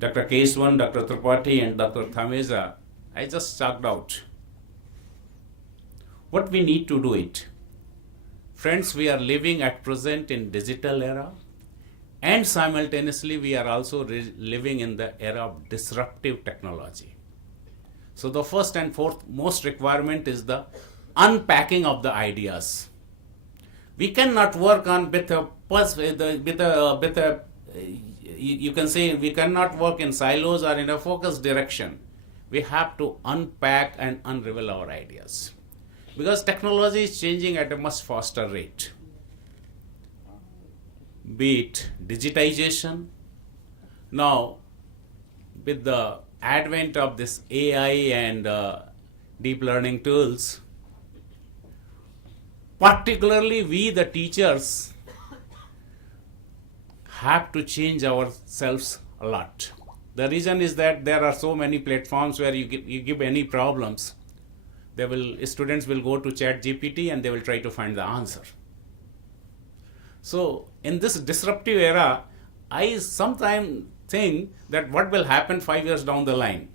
Dr. Keswan, Dr. Tripathi, and Dr. Thameja, I just chucked out what we need to do it. Friends, we are living at present in digital era, and simultaneously we are also living in the era of disruptive technology. So the first and foremost requirement is the unpacking of the ideas. We cannot work on you can say we cannot work in silos or in a focused direction. We have to unpack and unravel our ideas, because technology is changing at a much faster rate. Be it digitization. Now, with the advent of this AI and deep learning tools, particularly we the teachers have to change ourselves a lot. The reason is that there are so many platforms where you give any problems, students will go to ChatGPT and they will try to find the answer. So in this disruptive era, I sometimes think that what will happen 5 years down the line?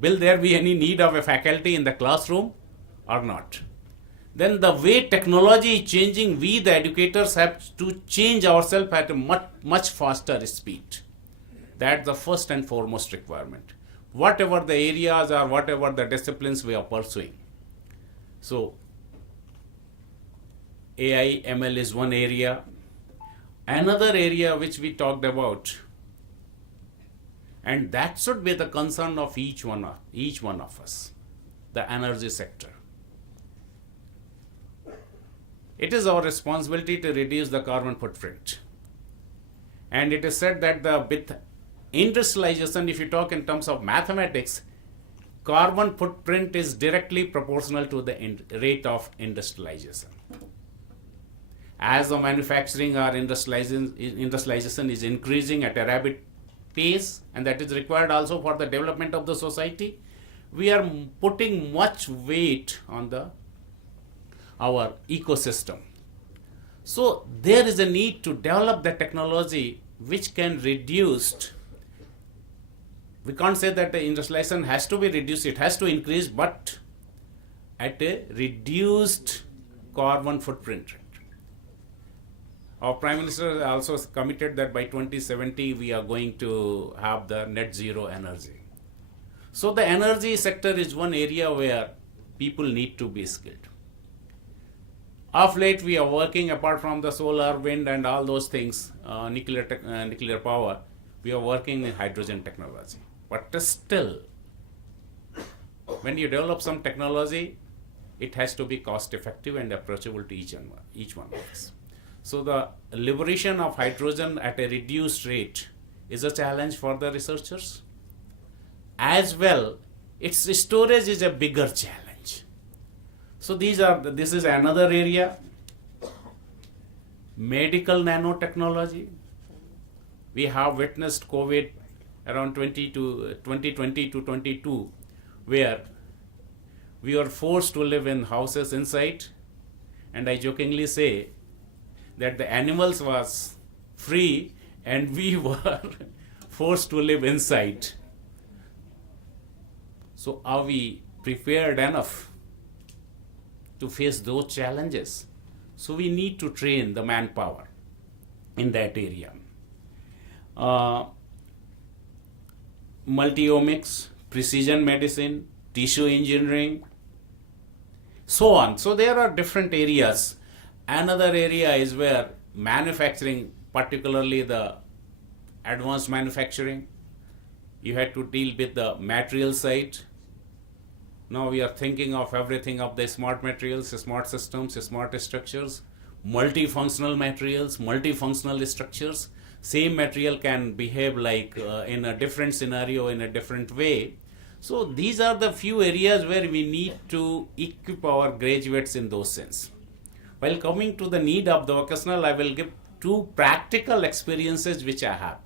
Will there be any need of a faculty in the classroom or not? Then the way technology is changing, we the educators have to change ourselves at a much faster speed. That's the first and foremost requirement, whatever the areas or whatever the disciplines we are pursuing. So AI, ML is one area. Another area which we talked about, and that should be the concern of each one of us, the energy sector. It is our responsibility to reduce the carbon footprint. And it is said that with industrialization, if you talk in terms of mathematics, carbon footprint is directly proportional to the rate of industrialization. As the manufacturing or industrialization is increasing at a rapid pace, and that is required also for the development of the society, we are putting much weight on our ecosystem. So there is a need to develop the technology which can reduce. We can't say that the industrialization has to be reduced, it has to increase, but at a reduced carbon footprint rate. Our Prime Minister also committed that by 2070 we are going to have the net zero energy. So the energy sector is one area where people need to be skilled. Of late, we are working apart from the solar, wind, and all those things, nuclear power. We are working in hydrogen technology. But still, when you develop some technology, it has to be cost effective and approachable to each one of us. So the liberation of hydrogen at a reduced rate is a challenge for the researchers. As well, its storage is a bigger challenge. So this is another area. Medical nanotechnology. We have witnessed COVID around 2020 to 22, where we were forced to live in houses inside, and I jokingly say that the animals was free and we were forced to live inside. So are we prepared enough to face those challenges? So we need to train the manpower in that area. Multiomics, precision medicine, tissue engineering, so on. So there are different areas. Another area is where manufacturing, particularly the advanced manufacturing, you had to deal with the material side. Now we are thinking of everything of the smart materials, smart systems, smart structures, multifunctional materials, multifunctional structures. Same material can behave like in a different scenario, in a different way. So these are the few areas where we need to equip our graduates in those sense. While coming to the need of the vocational, I will give two practical experiences which I have.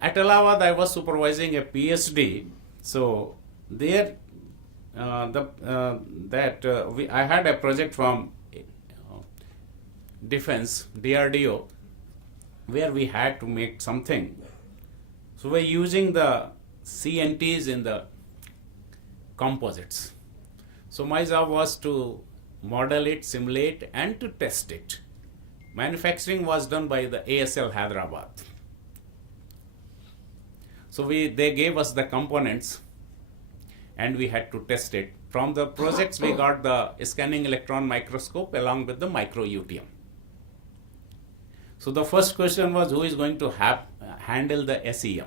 At Allahabad, I was supervising a PhD. So there, I had a project from Defense, DRDO, where we had to make something. So we're using the CNTs in the composites. So my job was to model it, simulate, and to test it. Manufacturing was done by the ASL Hyderabad. So they gave us the components and we had to test it. From the projects, we got the scanning electron microscope along with the micro UTM. So the first question was, who is going to handle the SEM?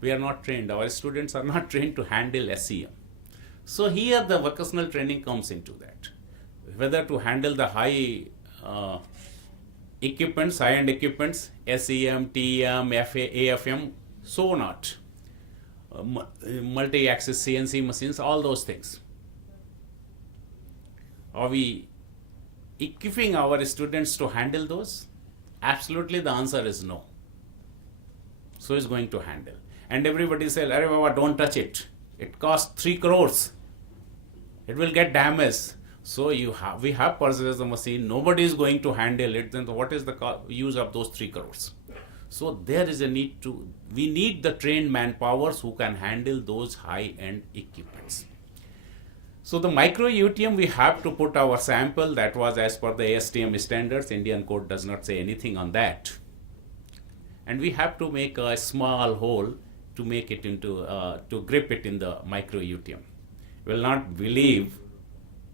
We are not trained. Our students are not trained to handle SEM. So here the vocational training comes into that. Whether to handle the high equipments, high-end equipments, SEM, TEM, FA, AFM, so not. Multi-axis CNC machines, all those things. Are we equipping our students to handle those? Absolutely, the answer is no. So is going to handle. And everybody says, "Arey Baba, don't touch it. It costs 3 crores. It will get damaged." So we have purchased the machine. Nobody is going to handle it. Then what is the use of those 3 crores? So there is a need to. We need the trained manpowers who can handle those high-end equipments. So the micro UTM, we have to put our sample. That was as per the ASTM standards. Indian code does not say anything on that. And we have to make a small hole to make it into, to grip it in the micro UTM. You will not believe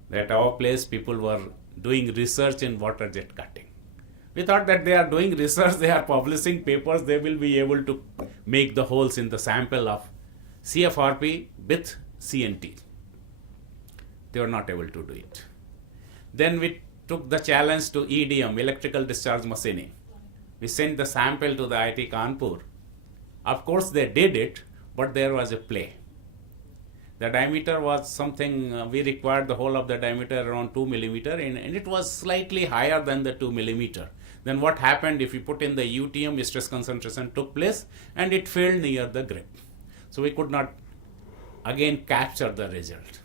that our place people were doing research in water jet cutting. We thought that they are doing research, they are publishing papers, they will be able to make the holes in the sample of CFRP with CNT. They were not able to do it. Then we took the challenge to EDM, electrical discharge machining. We sent the sample to the IIT Kanpur. Of course they did it, but there was a play. The diameter was something, we required the whole of the diameter around 2 millimeter and it was slightly higher than the 2 millimeter. Then what happened, if you put in the UTM, stress concentration took place and it failed near the grip. So we could not again capture the result.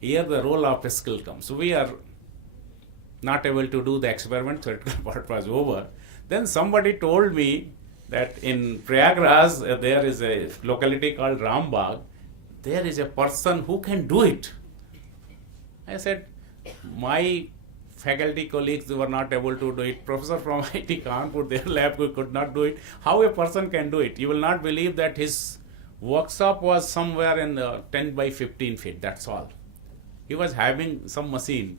Here the role of skill comes. So we are not able to do the experiment, theoretical part was over. Then somebody told me that in Prayagraj there is a locality called Rambagh. There is a person who can do it. I said, my faculty colleagues were not able to do it. Professor from IIT Kanpur, their lab could not do it. How a person can do it? You will not believe that his workshop was somewhere in the 10 by 15 feet, that's all. he was having some machine.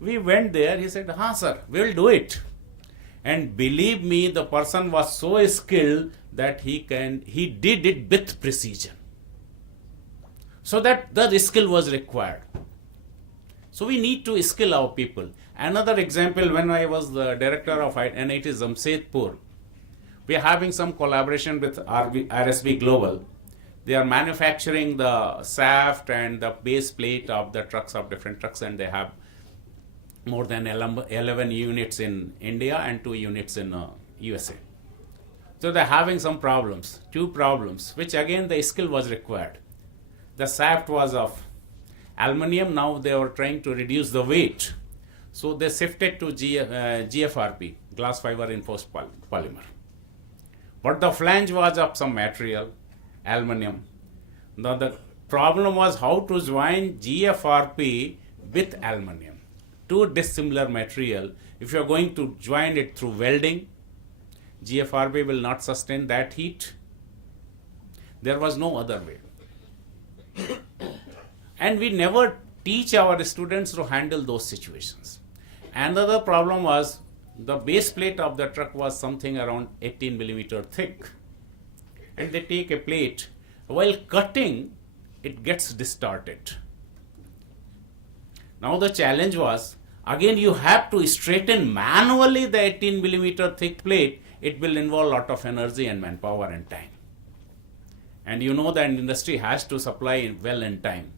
We went there, he said, "Ha sir, we will do it." And believe me, the person was so skilled that he did it with precision. So that the skill was required. So we need to skill our people. Another example, when I was the director of NIT Jamshedpur, we are having some collaboration with RSB Global. They are manufacturing the shaft and the base plate of the trucks, of different trucks, and they have more than 11 units in India and 2 units in USA. So they're having some problems, 2 problems, which again the skill was required. The shaft was of aluminium, now they were trying to reduce the weight. So they shifted to GFRP, glass fiber reinforced polymer. But the flange was of some material, aluminium. Now the problem was how to join GFRP with aluminium. 2 dissimilar material. If you are going to join it through welding, GFRP will not sustain that heat. There was no other way. And we never teach our students to handle those situations. Another problem was the base plate of the truck was something around 18 millimeter thick. And they take a plate, while cutting, it gets distorted. Now the challenge was, again you have to straighten manually the 18 millimeter thick plate. It will involve a lot of energy and manpower and time. And you know that industry has to supply well in time.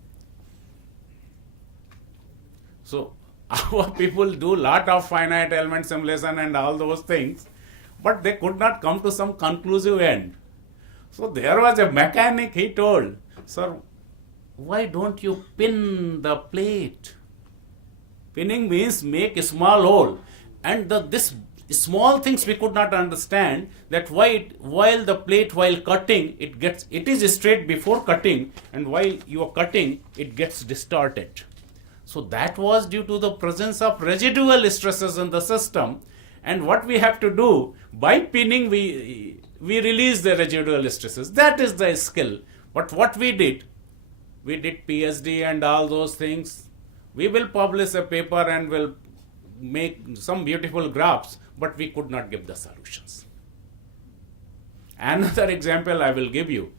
So our people do lot of finite element simulation and all those things, but they could not come to some conclusive end. So there was a mechanic, he told, "Sir, why don't you pin the plate?" Pinning means make a small hole. And this small things we could not understand, that while the plate, while cutting, it is straight before cutting, and while you are cutting, it gets distorted. So that was due to the presence of residual stresses in the system. And what we have to do, by pinning, we release the residual stresses. That is the skill. But what we did PhD and all those things. We will publish a paper and will make some beautiful graphs, but we could not give the solutions. Another example I will give you.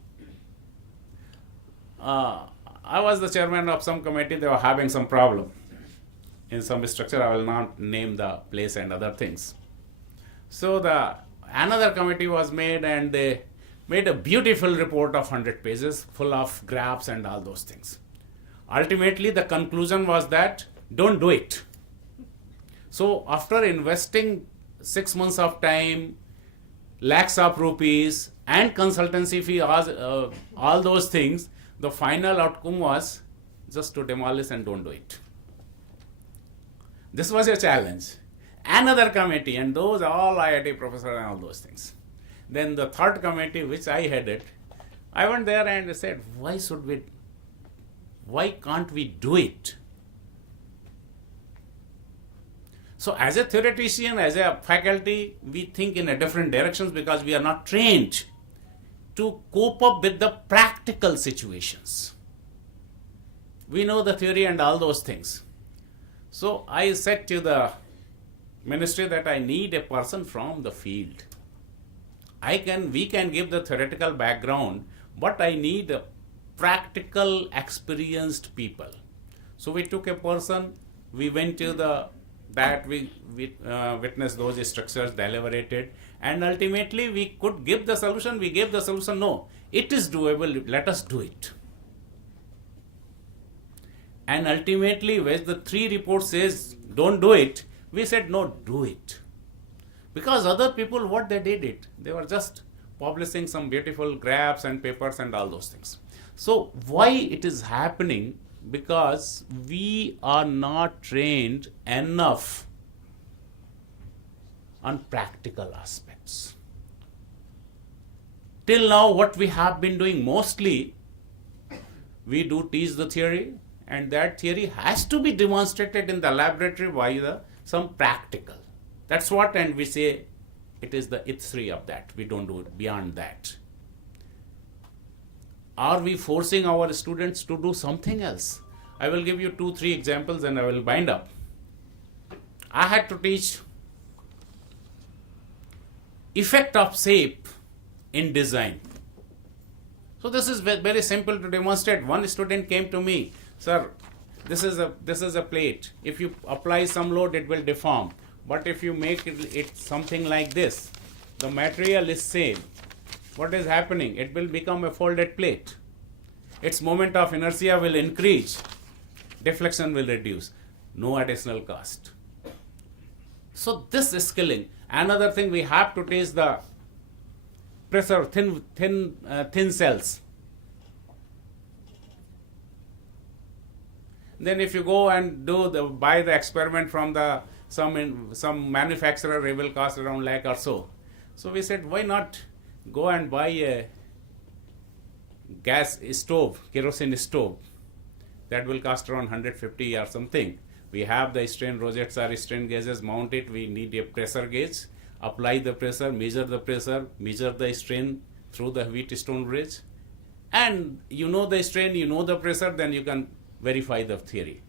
I was the chairman of some committee. They were having some problem in some structure. I will not name the place and other things. So another committee was made, and they made a beautiful report of 100 pages full of graphs and all those things. Ultimately, the conclusion was that don't do it. So after investing 6 months of time, lakhs of rupees and consultancy fee, all those things, the final outcome was just to demolish and don't do it. This was a challenge. Another committee, and those all IIT professors and all those things. Then the third committee, which I headed, I went there and said, why can't we do it? So as a theoretician, as a faculty, we think in a different directions because we are not trained to cope up with the practical situations. We know the theory and all those things. So I said to the ministry that I need a person from the field. We can give the theoretical background, but I need a practical, experienced people. So we took a person, we went to we witnessed those structures, deliberated, and ultimately we could give the solution. We gave the solution, no, it is doable, let us do it. And ultimately, when the 3 reports says don't do it, we said no, do it. Because other people, what they did it, they were just publishing some beautiful graphs and papers and all those things. So why it is happening? Because we are not trained enough on practical aspects. Till now, what we have been doing mostly, we do teach the theory, and that theory has to be demonstrated in the laboratory by some practical. That's what, and we say it is the NITTTR of that. We don't do it beyond that. Are we forcing our students to do something else? I will give you 2-3 examples and I will bind up. I had to teach effect of shape in design. So this is very simple to demonstrate. One student came to me, sir, this is a plate. If you apply some load, it will deform. But if you make it something like this, the material is same. What is happening? It will become a folded plate. Its moment of inertia will increase. Deflection will reduce. No additional cost. So this is skilling. Another thing, we have to teach the pressure, thin cells. Then if you go and buy the experiment from some manufacturer, it will cost around lakh or so. So we said, why not go and buy a gas stove, kerosene stove, that will cost around 150 or something. We have the strain rosettes or strain gauges, mount it, we need a pressure gauge, apply the pressure, measure the strain through the Wheatstone bridge, and you know the strain, you know the pressure, then you can verify the theory,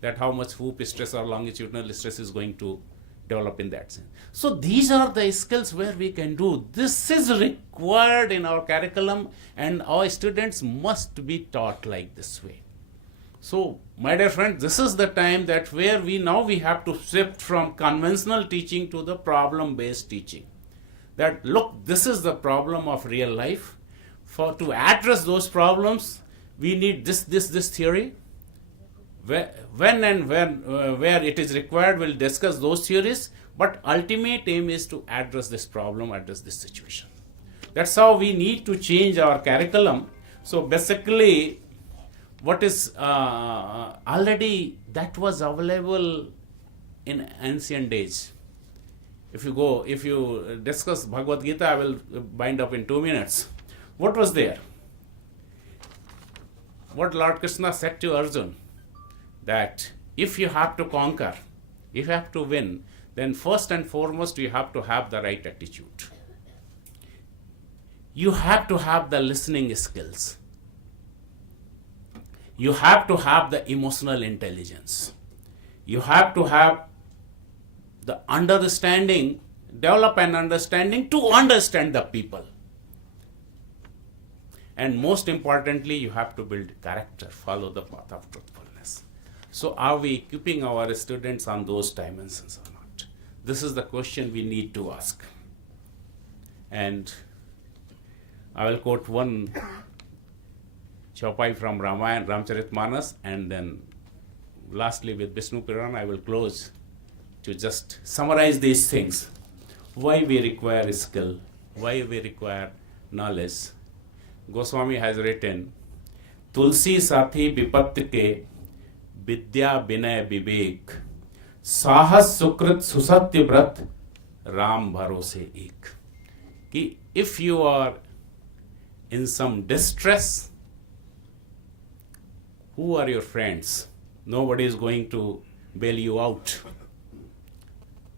that how much hoop stress or longitudinal stress is going to develop in that sense. So these are the skills where we can do. This is required in our curriculum, and our students must be taught like this way. So, my dear friend, this is the time that where we have to shift from conventional teaching to the problem-based teaching. That look, this is the problem of real life. To address those problems, we need this theory. When and where it is required, we'll discuss those theories. But ultimate aim is to address this problem, address this situation. That's how we need to change our curriculum. So basically, what is already that was available in ancient days. If you discuss Bhagavad Gita, I will bind up in 2 minutes. What was there? What Lord Krishna said to Arjuna, that if you have to conquer, if you have to win, then first and foremost you have to have the right attitude. You have to have the listening skills. You have to have the emotional intelligence. You have to have the understanding, develop an understanding to understand the people. And most importantly, you have to build character, follow the path of truthfulness. So are we equipping our students on those dimensions or not? This is the question we need to ask. And I will quote one Chaupai from Ramayana, Ramcharitmanas, and then lastly with Vishnu Puran, I will close to just summarize these things. Why we require skill, why we require knowledge. Goswami has written, Tulsi Sathi Vipatt ke Vidya Vinay Vivek Sahas Sukrit Susatya Vrat Ram Bharose Ek. Ki if you are in some distress, who are your friends? Nobody is going to bail you out.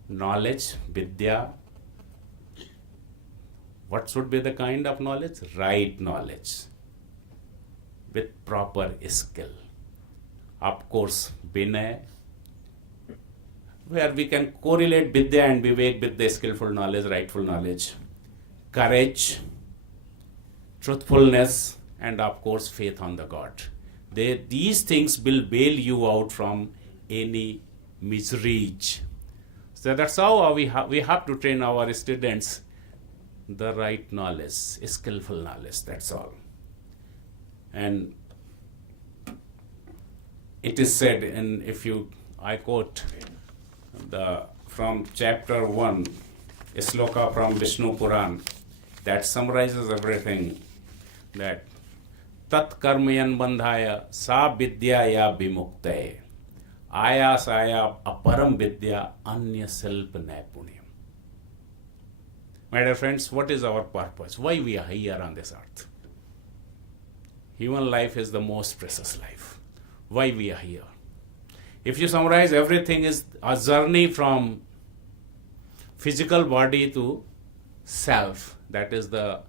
Knowledge, Vidya. What should be the kind of knowledge? Right knowledge with proper skill. Of course, Vinay, where we can correlate Vidya and Vivek with the skillful knowledge, rightful knowledge. Courage, truthfulness, and of course, faith on the God. These things will bail you out from any misery. So that's how we have to train our students the right knowledge, skillful knowledge, that's all. And it is said, and I quote from chapter 1, a sloka from Vishnu Puran that summarizes everything, that tat karmayan bandhaya sa vidyaya vimuktaya ayasaya aparam vidya anya selp napunyam. My dear friends, what is our purpose? Why we are here on this earth? Human life is the most precious life. Why we are here? If you summarize, everything is a journey from physical body to self, that is the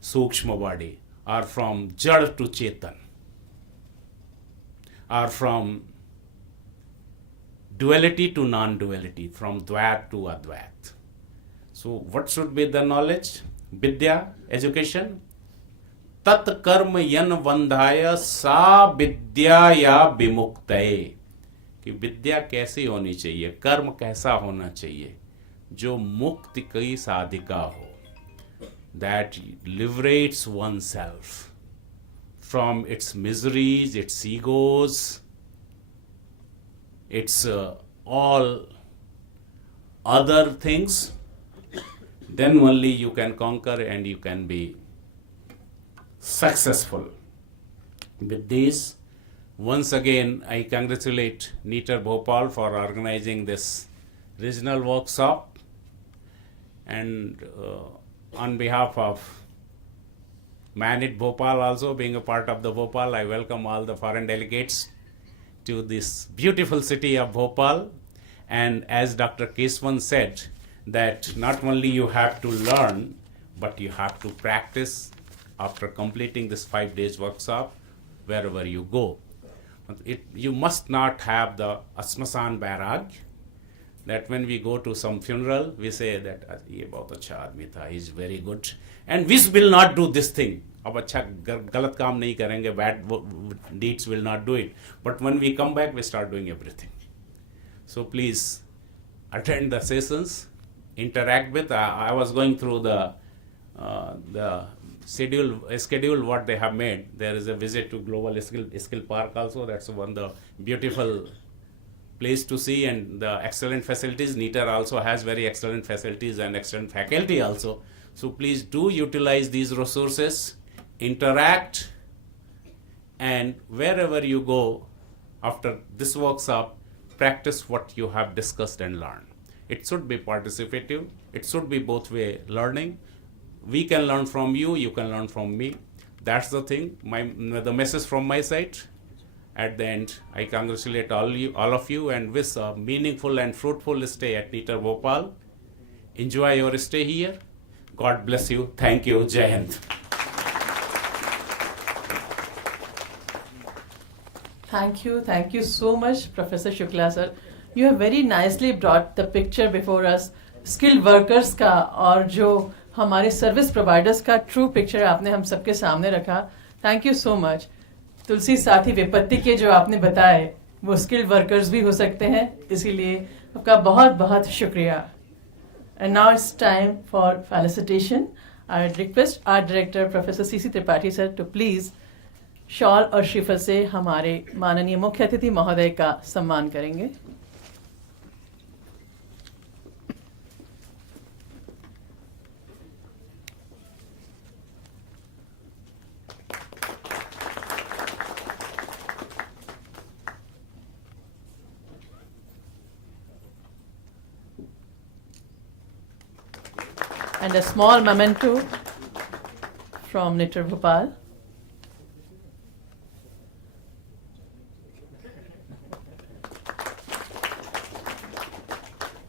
Sukshma body, or from Jad to Chetan. are from duality to non-duality, from Dvait to Advait. So what should be the knowledge? Vidya, education. Tat karma yan vandhaya sa vidya ya vimuktaye. कि विद्या कैसी होनी चाहिए, कर्म कैसा होना चाहिए, जो मुक्ति की साधिका हो, that liberates oneself from its miseries, its egos, its all other things. Then only you can conquer and you can be successful. With this, once again, I congratulate NITTTR Bhopal for organizing this regional workshop, and on behalf of NITTTR Bhopal also being a part of the Bhopal, I welcome all the foreign delegates to this beautiful city of Bhopal. And as Dr. Keswan said, that not only you have to learn, but you have to practice after completing this 5 days workshop wherever you go. You must not have the asmasan bairag, that when we go to some funeral, we say that ye bahut acha aadmi tha, he is very good, and we will not do this thing. Ab acha galat kaam nahi karenge, bad deeds will not do it. But when we come back, we start doing everything. So please attend the sessions, interact with. I was going through the schedule what they have made. There is a visit to Global Skill Park also. That's one the beautiful place to see, and the excellent facilities. NITTTR also has very excellent facilities and excellent faculty also. So please do utilize these resources, interact, and wherever you go after this workshop, practice what you have discussed and learned. It should be participative. It should be both way learning. We can learn from you, you can learn from me. That's the thing, the message from my side. At the end, I congratulate all of you and wish a meaningful and fruitful stay at NITTTR Bhopal. Enjoy your stay here. God bless you. Thank you. Jai Hind. Thank you so much, Professor Shukla sir. You have very nicely brought the picture before us, skilled workers का और जो हमारे service providers का true picture आपने हम सबके सामने रखा. Thank you so much. Tulsi साथी विपत्ति के जो आपने बताए वो स्किल्ड वर्कर्स भी हो सकते हैं, इसीलिए आपका बहुत बहुत शुक्रिया. And now it's time for felicitation. I request our director professor C C Tripathi sir to please shawl और श्रीफल से हमारे माननीय मुख्य अतिथि महोदय का सम्मान करेंगे. And a small memento from NITTTR Bhopal.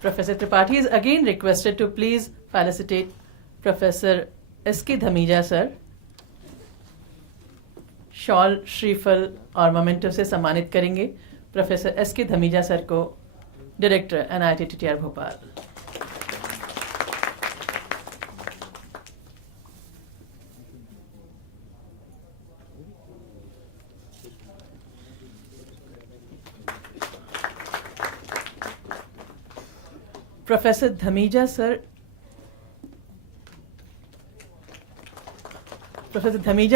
Professor Tripathi is again requested to please felicitate Professor S.K. Dhamija sir. Shawl श्रीफल और मोमेंटो से सम्मानित करेंगे प्रोफेसर एस.के. धमीजा सर को, director NITTTR Bhopal. Professor Dhamija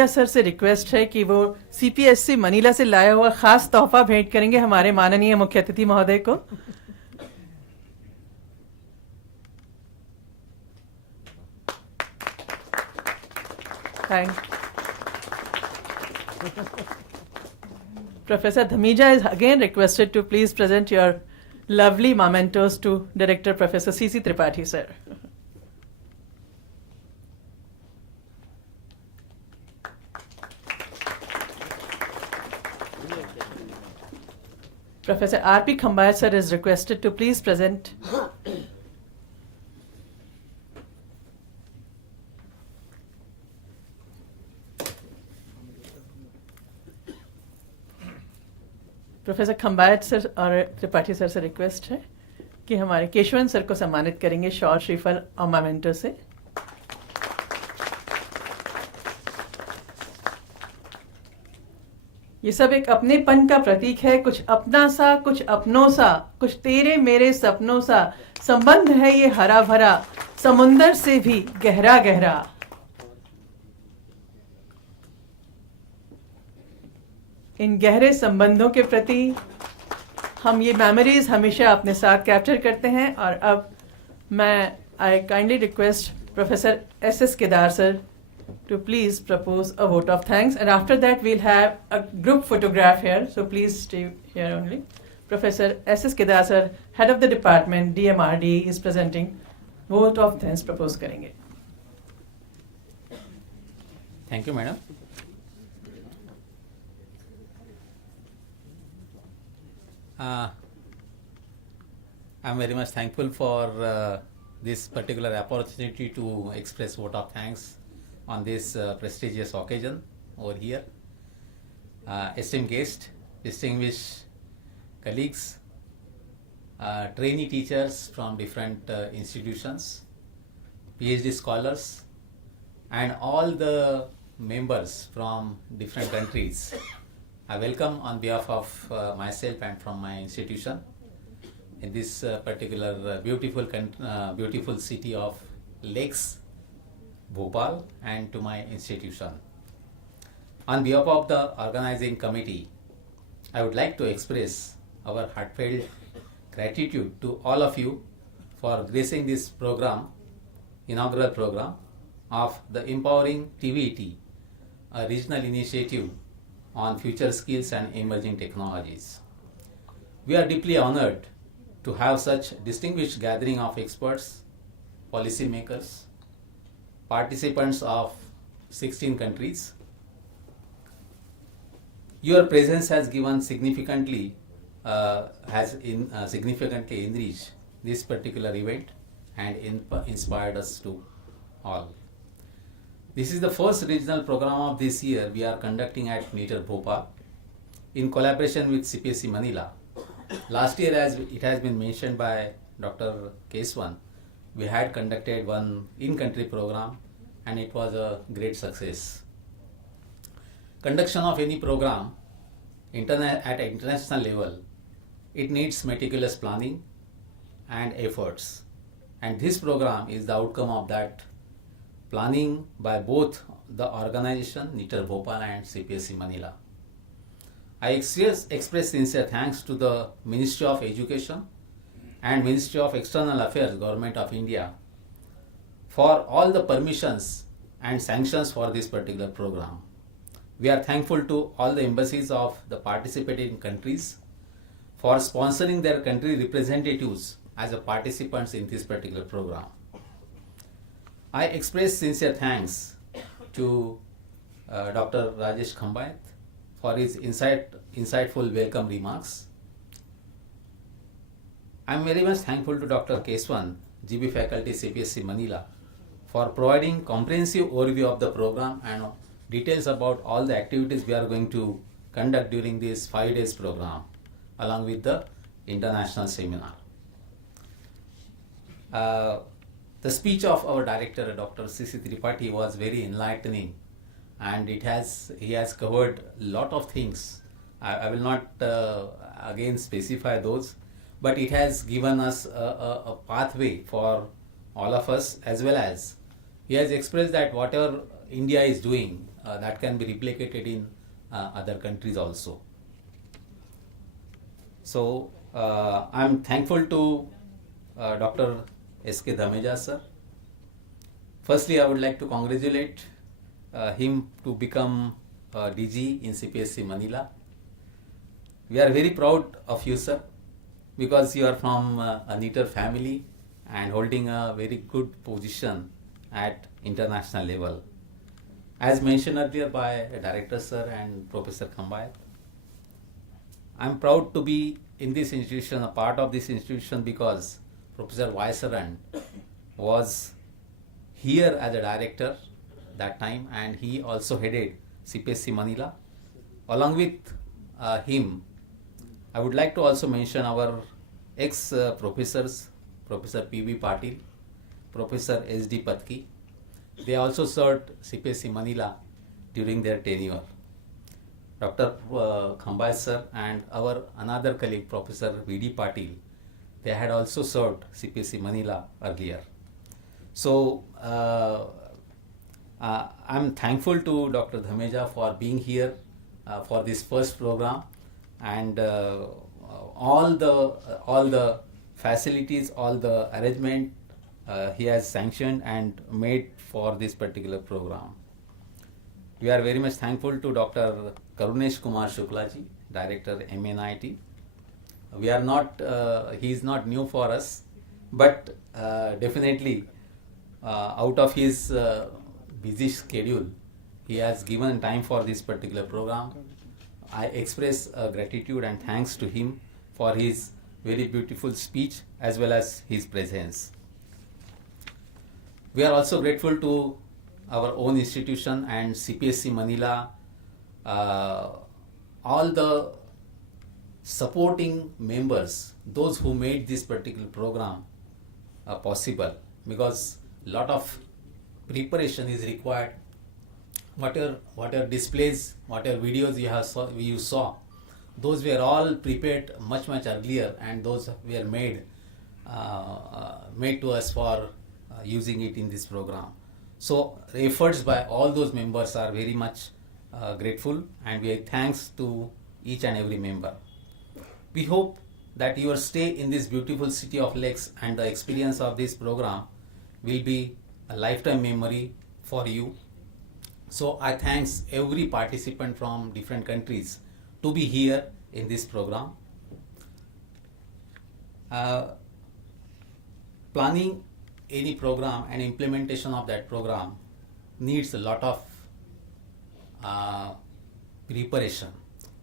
sir से रिक्वेस्ट है कि वो CPSC मनीला से लाया हुआ खास तोहफा भेंट करेंगे हमारे माननीय मुख्य अतिथि महोदय को. Professor Dhamija is again requested to please present your lovely mementos to Director Professor C.C. Tripathi sir. Professor R.P. Khambaya sir is requested to please present professor Khambayat sir और त्रिपाठी सर से रिक्वेस्ट है कि हमारे केशवन सर को सम्मानित करेंगे shawl श्रीफल और मोमेंटो से। ये सब एक अपनेपन का प्रतीक है, कुछ अपना सा, कुछ अपनों सा, कुछ तेरे मेरे सपनों सा, संबंध है ये हरा भरा, समुंदर से भी गहरा गहरा। इन गहरे संबंधों के प्रति हम ये मेमोरीज हमेशा अपने साथ कैप्चर करते हैं। और अब मैं आई kindly request professor S Kedar sir to please propose a vote of thanks, and after that we'll have a group photograph here, so please stay here only. Professor S.S. Kedar sir, head of the department DMRD, is presenting vote of thanks propose karenge. Thank you, madam. I'm very much thankful for this particular opportunity to express vote of thanks on this prestigious occasion over here. Esteemed guests, distinguished colleagues, trainee teachers from different institutions, PhD scholars, and all the members from different countries. I welcome on behalf of myself and from my institution in this particular beautiful city of lakes, Bhopal, and to my institution. On behalf of the organizing committee, I would like to express our heartfelt gratitude to all of you for gracing this program, inaugural program of the Empowering TVET, a regional initiative on future skills and emerging technologies. We are deeply honored to have such distinguished gathering of experts, policymakers, participants of 16 countries. Your presence has given significantly enriched this particular event and inspired us to all. This is the first regional program of this year we are conducting at NITTTR Bhopal in collaboration with CPSC Manila. Last year, as it has been mentioned by Dr. Keswan, we had conducted one in-country program and it was a great success. Conduction of any program at international level, it needs meticulous planning and efforts. And this program is the outcome of that planning by both the organization NITTTR Bhopal and CPSC Manila. I express sincere thanks to the Ministry of Education and Ministry of External Affairs, Government of India, for all the permissions and sanctions for this particular program. We are thankful to all the embassies of the participating countries for sponsoring their country representatives as a participants in this particular program. I express sincere thanks to Dr. Rajesh Khambayat for his insightful welcome remarks. I am very much thankful to Dr. Keswan, GB faculty CPSC Manila, for providing comprehensive overview of the program and details about all the activities we are going to conduct during this 5 days program, along with the international seminar. The speech of our director, Dr. C.C. Tripathi, was very enlightening, and he has covered a lot of things. I will not again specify those, but it has given us a pathway for all of us, as well as he has expressed that whatever India is doing, that can be replicated in other countries also. So I'm thankful to Dr. S.K. Dhameja sir. Firstly, I would like to congratulate him to become DG in CPSC Manila. We are very proud of you, sir, because you are from a NITTTR family and holding a very good position at international level. As mentioned earlier by Director Sir and Professor Khambayat, I am proud to be in this institution, a part of this institution, because Professor Vaisaran was here as a director that time, and he also headed CPSC Manila. Along with him, I would like to also mention our ex-professors, Professor P.B. Patil, Professor S.D. Patki. They also served CPSC Manila during their tenure. Dr. Khambay sir and our another colleague, Professor V.D. Patil, they had also served CPSC Manila earlier. So I'm thankful to Dr. Dhameja for being here for this first program, and all the facilities, all the arrangement he has sanctioned and made for this particular program. We are very much thankful to Dr. Karunesh Kumar Shuklaji, Director MNIT. We are not, he is not new for us, but definitely out of his busy schedule, he has given time for this particular program. I express gratitude and thanks to him for his very beautiful speech as well as his presence. We are also grateful to our own institution and CPSC Manila, all the supporting members, those who made this particular program possible, because a lot of preparation is required. Whatever displays, whatever videos you saw, those were all prepared much earlier, and those were made to us for using it in this program. So efforts by all those members are very much grateful, and we thanks to each and every member. We hope that your stay in this beautiful city of lakes and the experience of this program will be a lifetime memory for you. So I thanks every participant from different countries to be here in this program. Planning any program and implementation of that program needs a lot of preparation.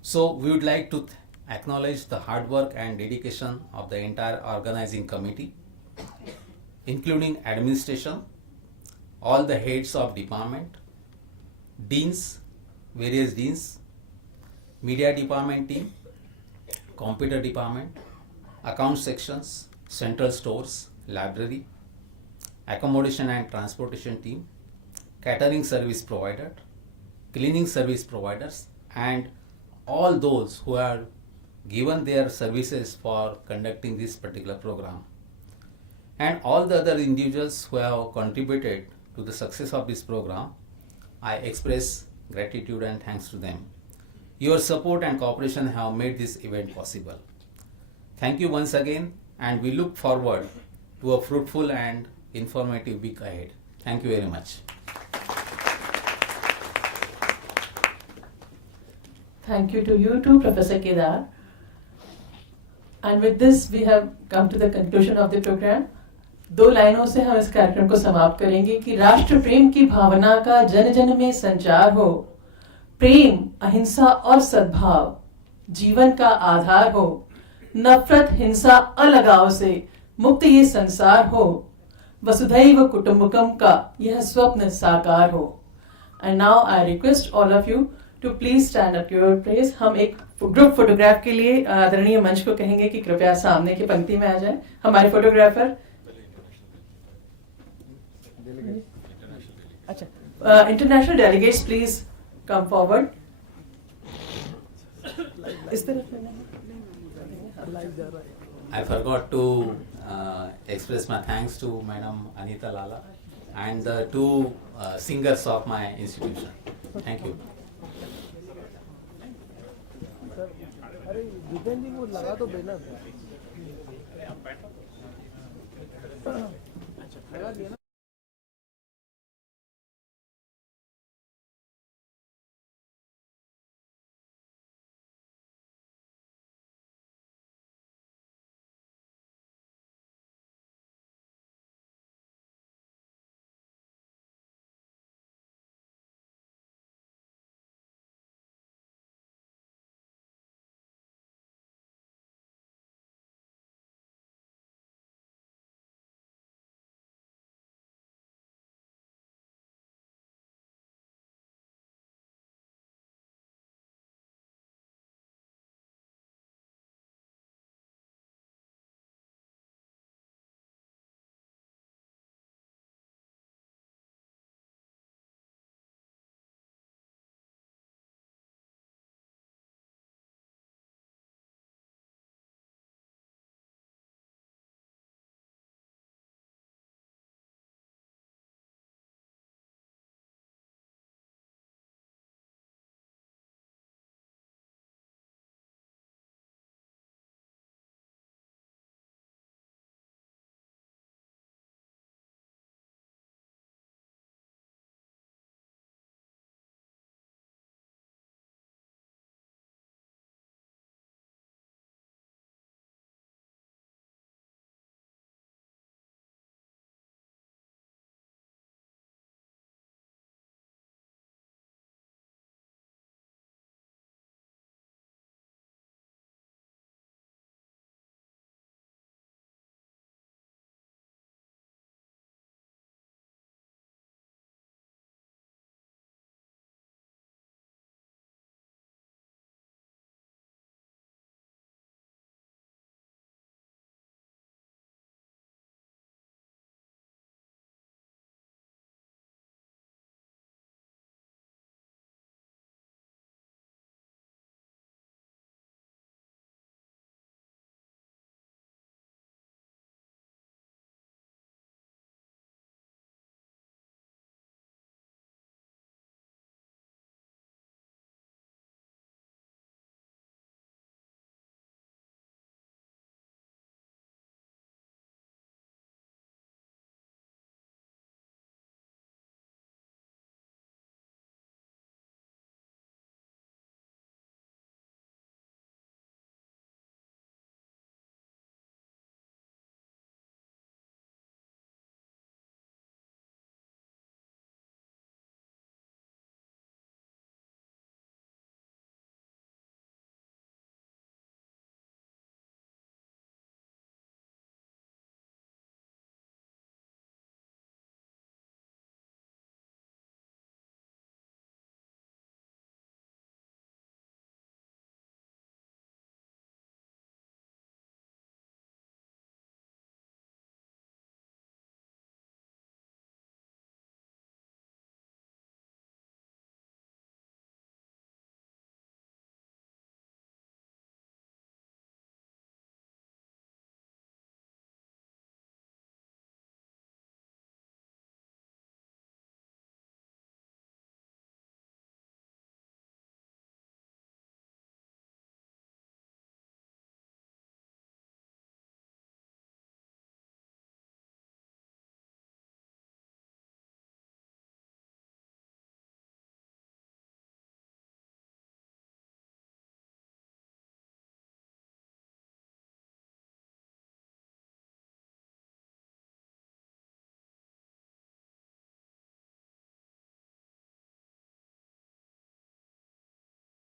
So we would like to acknowledge the hard work and dedication of the entire organizing committee, including administration, all the heads of department, deans, various deans, media department team, computer department, account sections, central stores, library, accommodation and transportation team, catering service provider, cleaning service providers, and all those who are given their services for conducting this particular program, and all the other individuals who have contributed to the success of this program. I express gratitude and thanks to them. Your support and cooperation have made this event possible. Thank you once again, and we look forward to a fruitful and informative week ahead. Thank you very much. Thank you to you too, Professor Kedar. And with this, we have come to the conclusion of the program. 2 लाइनों से हम इस कार्यक्रम को समाप्त करेंगे कि राष्ट्र प्रेम की भावना का जन जन में संचार हो, प्रेम, अहिंसा और सद्भाव जीवन का आधार हो, नफरत, हिंसा, अलगाव से मुक्त ये संसार हो, वसुधैव कुटुंबकम का यह स्वप्न साकार हो. And now I request all of you to please stand at your place. हम एक ग्रुप फोटोग्राफ के लिए आदरणीय मंच को कहेंगे कि कृपया सामने की पंक्ति में आ जाए. हमारे photographer international delegates, please come forward. I forgot to express my thanks to Madam Anita Lala and the 2 singers of my institution. Thank you. अरे जितेंद्र जी वो लगा तो देना